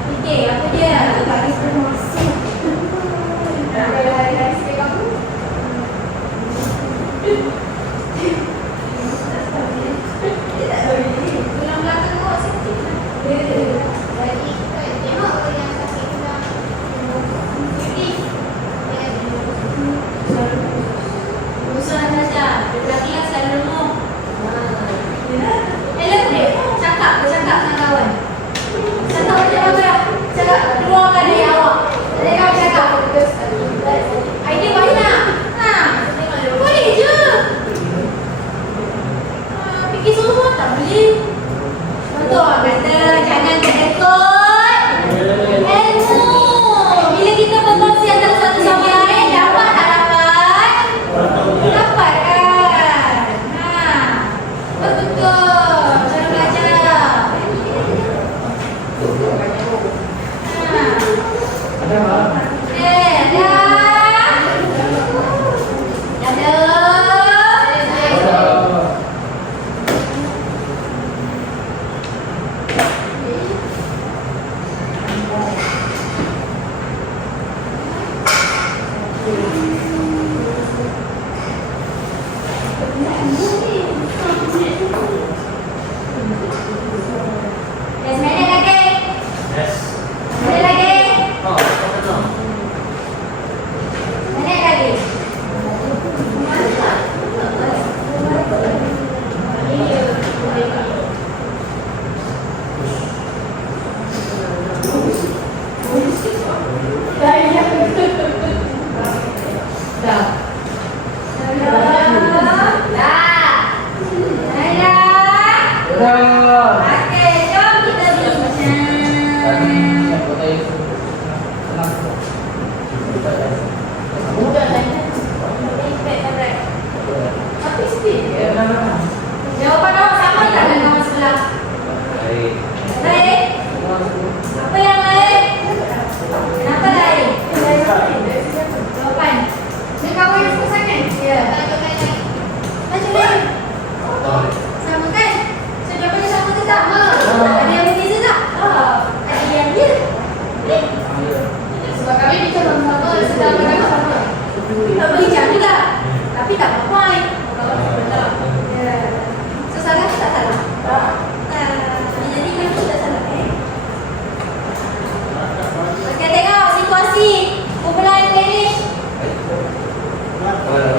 Fikir apa dia? Tulang belakang kau sakit. Usaha saja. Laki-laki selalu lemah. Hello, Dek. Cakap dengan kawan. Cakap macam mana? Cakap keluarkan dari awak. Jadi kau cakap. Idea banyak. Boleh je. Fikir semua tak boleh. Betul orang kata jangan terekod ilmu. Bila kita berkongsi antara satu sama lain, dapat tak dapat? Dapat kan? Betul. Cara belajar. Jawapan awak sama tak dengan kawan sebelah? Lain? Apa yang lain? Kenapa lain? Jawapan. Dia kawan yang suka sangat? Ya. Macam lain? Sama kan? So jawapannya sama ke tak? Ada yang berbeza tak? Ada yang dia? sebab kami bincang sama sedang sama. Tak berbincang juga. Tapi tak apa-apa. So salah tak salah? Jadi kamu tak salah Okey, tengok situasi kumpulan Danish.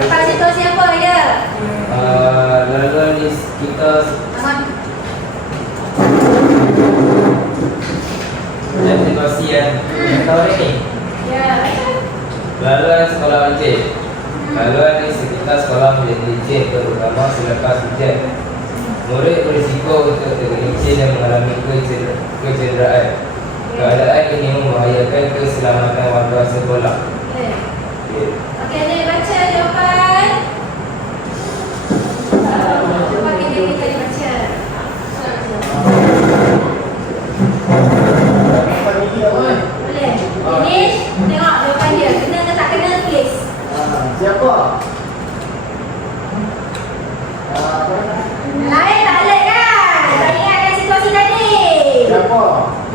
Dapat situasi apa dia? Laluan kita Aman. Macam situasi yang tahun ini. Ya. Laluan sekolah wajib. Laluan di sekitar sekolah menjadi licin, terutama selepas hujan. Murid berisiko untuk tergelincir dan mengalami kecederaan. Keadaan ini membahayakan keselamatan warga sekolah. Okey. Okay. Okey, jadi baca jawapan. Jawapan kita kita dibaca. Apa ni apa? Boleh. Finish. Tengok jawapan dia. Kena ke tak kena tulis. Siapa? Lain tak alert kan? Tak ingatkan situasi tadi. Siapa?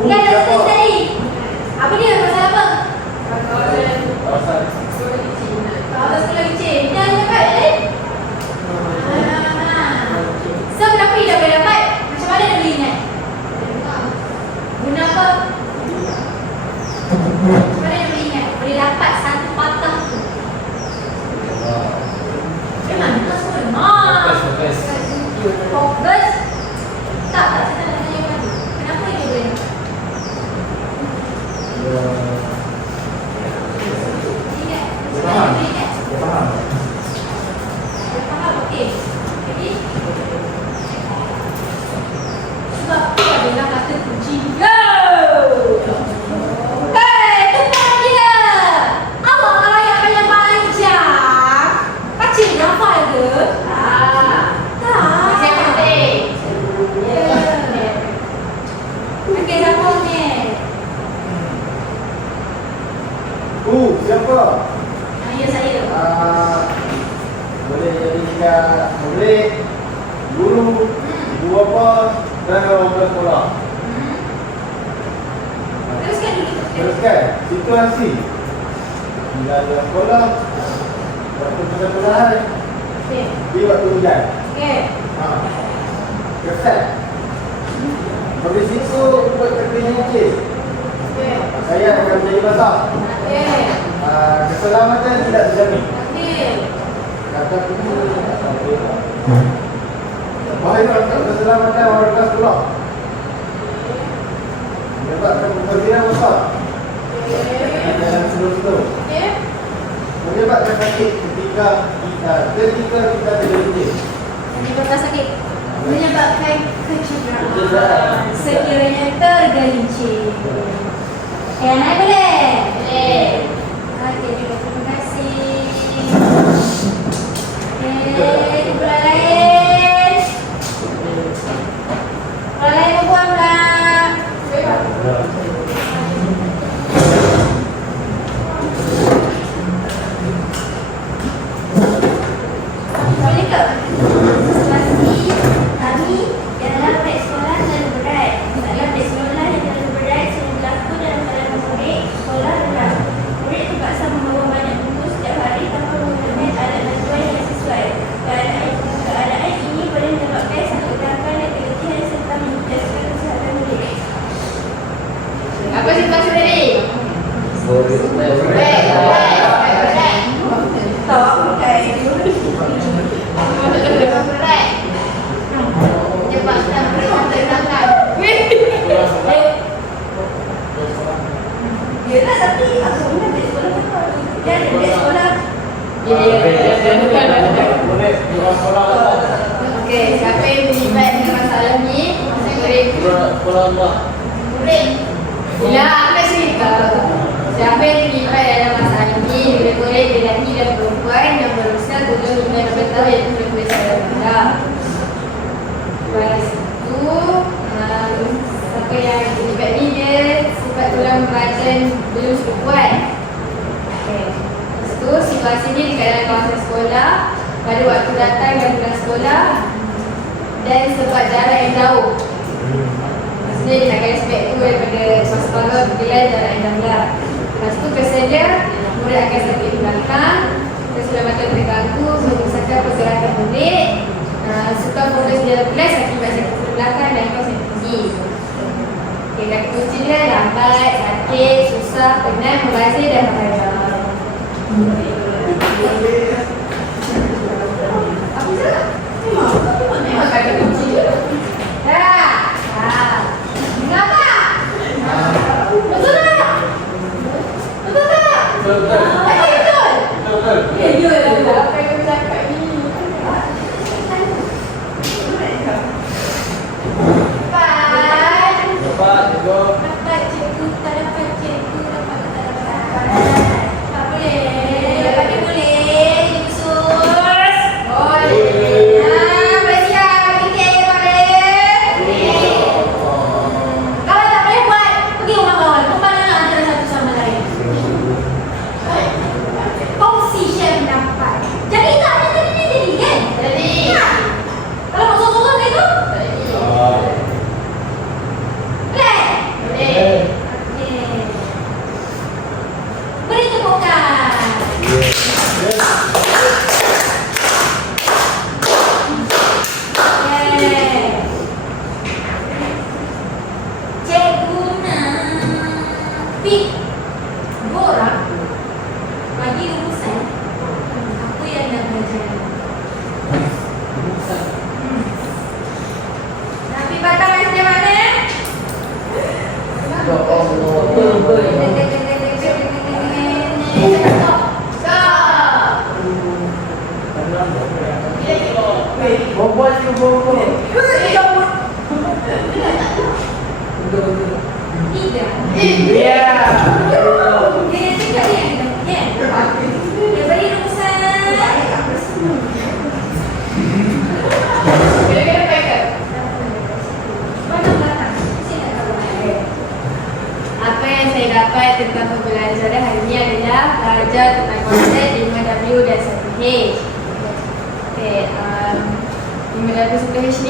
Ingat tak situasi tadi? Apa dia? Pasal apa? Kawasan. Kalau sekolah licin. Dah dapat kan? So kenapa dia dah boleh dapat? Macam mana dia boleh ingat? Guna apa? Macam mana dia boleh ingat? Boleh dapat satu patah tu. Memang kita semua lemah. Fokus. Fokus. Tak saya nak tanya lagi. Kenapa dia boleh? Ingat. Faham. Ingat. Dia faham. Dia faham, okey. Jadi sebab tu adalah kata kunci dia. Hei, tepat dia. Awak kalau yang panjang-panjang, kecil hafal ke? Tak. Yang penting. Ya. Okey, siapa ni? Siapa? Ya, saya. Boleh jadikan murid, guru, ibu bapa dan orang tua sekolah. Teruskan dulu. Teruskan situasi bila ada sekolah waktu persekolahan Okey. di waktu hujan. Okey. Kesan berisiko untuk tergelincir. Okey. Saya akan menjadi basah. Okey. Keselamatan tidak terjamin. Okey. Kata kunci bahaya untuk keselamatan warga sekolah. Menyebabkan kemudian besar dalam seluruh-seluruh. Okey. Menyebabkan sakit ketika kita tergelincir. Menyebabkan sakit. Menyebabkan kecederaan Kecederaan. sekiranya tergelincir. Okey, naik boleh? Boleh. Okey, juga terima kasih. Okey, pula lain. Pula lain perempuan pula. Boleh ke? Situasi kami dalam pek sekolah terlalu berat. Dalam pek sekolah yang terlalu berat sering berlaku dalam kalangan murid sekolah rendah. Murid terpaksa membawa banyak buku setiap hari tanpa menggunakan alat bantuan yang sesuai. Keadaan ini boleh menyebabkan satu gangguan dan keletihan serta menjejaskan kesihatan murid. Apa situasi tadi? Boleh. Baik. Tak, bukan. Berat. Menyebabkan pergerakan. Yelah, tapi aku pernah pek sekolah kan. Dia ada pek sekolah. Boleh orang sekolah apa? Okey, siapa yang terlibat dengan masalah ni? Murid. Sekolah apa? Murid. Ya, apa cerita? Siapa yang terlibat dalam masalah ini? Murid-murid lelaki dan perempuan yang berusia 7 hingga 12 tahun yang terlibat secara rendah. Lepas itu, siapa yang terlibat ni dia sifat tulang badan belum cukup kuat. Okey. Lepas tu, situasi ni dekat dalam kawasan sekolah pada waktu datang dan pulang sekolah dan sebab jarak yang jauh. Maksudnya dia nak kena spek tu daripada masa pagi pergilan jarak yang jauh lah. Lepas tu kesannya murid akan sakit di belakang, keselamatan terganggu, menyusahkan pergerakan murid, suka fokus di dalam kelas akibat sakit di belakang dan kos yang tinggi. Okay, kata kunci dia lambat, sakit, susah, penat, membazir dan bahaya. Memang kata kunci dia. Dah. Dengar tak?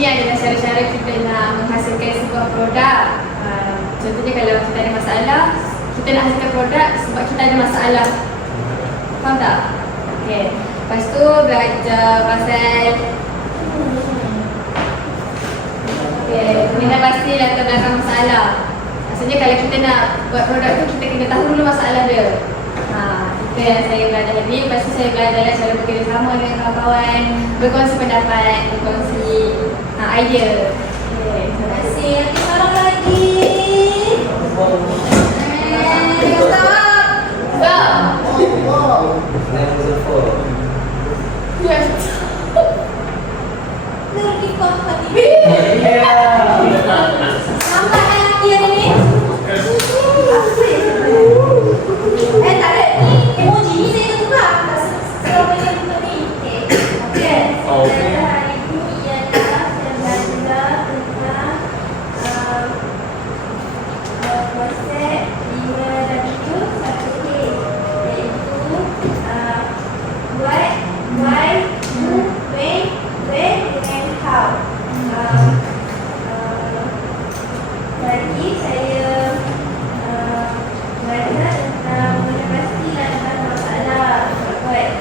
ini adalah cara-cara kita nak menghasilkan sebuah produk. Contohnya kalau kita ada masalah, kita nak hasilkan produk sebab kita ada masalah. Faham tak? Okay. Lepas tu belajar pasal kena pasti latar belakang masalah. Maksudnya kalau kita nak buat produk tu, kita kena tahu dulu masalah dia. Itu yang saya belajar tadi. Lepas tu saya belajar cara bekerjasama dengan kawan-kawan, berkongsi pendapat, berkongsi idea. Okay, terima kasih. Okey, seorang lagi. Stop. Number 4. Yes. Lagi kau tadi. Nampak lagi yang ni? Tak ada ni. Emoji ni saya tukar. Tak selama yang buka ni. Okey. Oh, okey. Hari ini ialah saya belajar tentang konsep 5 dan 7 satu case, iaitu what, why, who, when, where and how. Lagi saya belajar tentang benda pasti dan tentang masalah buat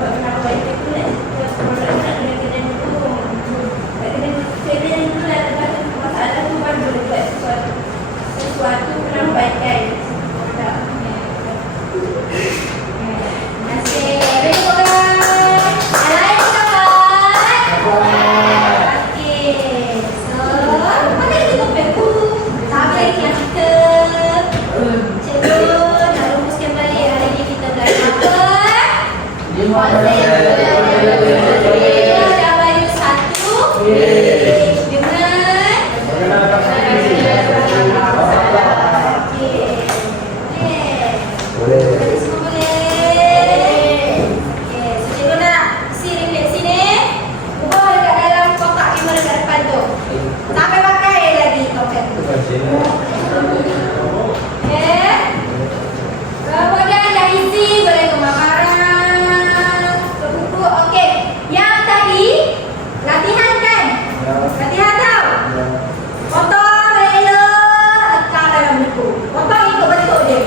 buat kenapa itu pun nak produk nak kena dulu kena dulu lah tentang masalah tu baru boleh buat sesuatu penampaikan produk. Terima kasih. Ada orang yang lain kawan? Okey. So, mana yang kita perlu? Sampai yang kita cikgu nak rumuskan balik hari ni kita belajar apa? Konsep W1 Kemudian dah isi, boleh ke barang, ke buku. Okey, yang tadi latihan kan? Latihan tau. Potong, elok, letak dalam buku. Potong ikut bentuk dia.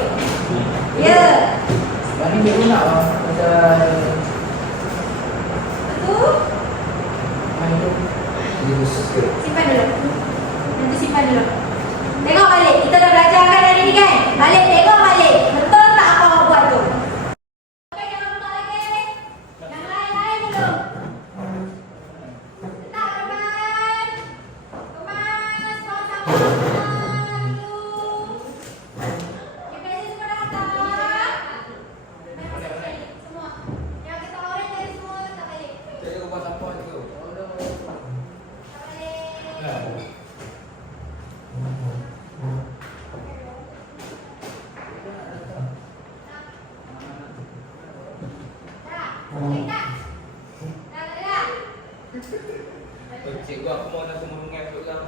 Ya. Sebab ni dia nak macam Tu main tu. Dia suka. simpan dulu. Nanti simpan dulu. Tengok balik. Kita dah belajar kan hari ni kan? Balik tengok balik. Betul tak apa awak buat tu? Okey, jangan buka lagi. Yang lain-lain dulu. Letak depan. Kemas. Bawa sampah dulu. Okey, besi semua dah datang. Main pasal balik. Semua. Yang kita orang tadi semua letak balik. Saya buat apa tu? Letak balik. Cikgu aku mau nak semua dengan tu lah.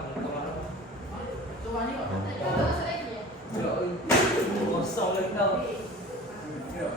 Cuba ni kok. Kosong lagi tau. Tengok.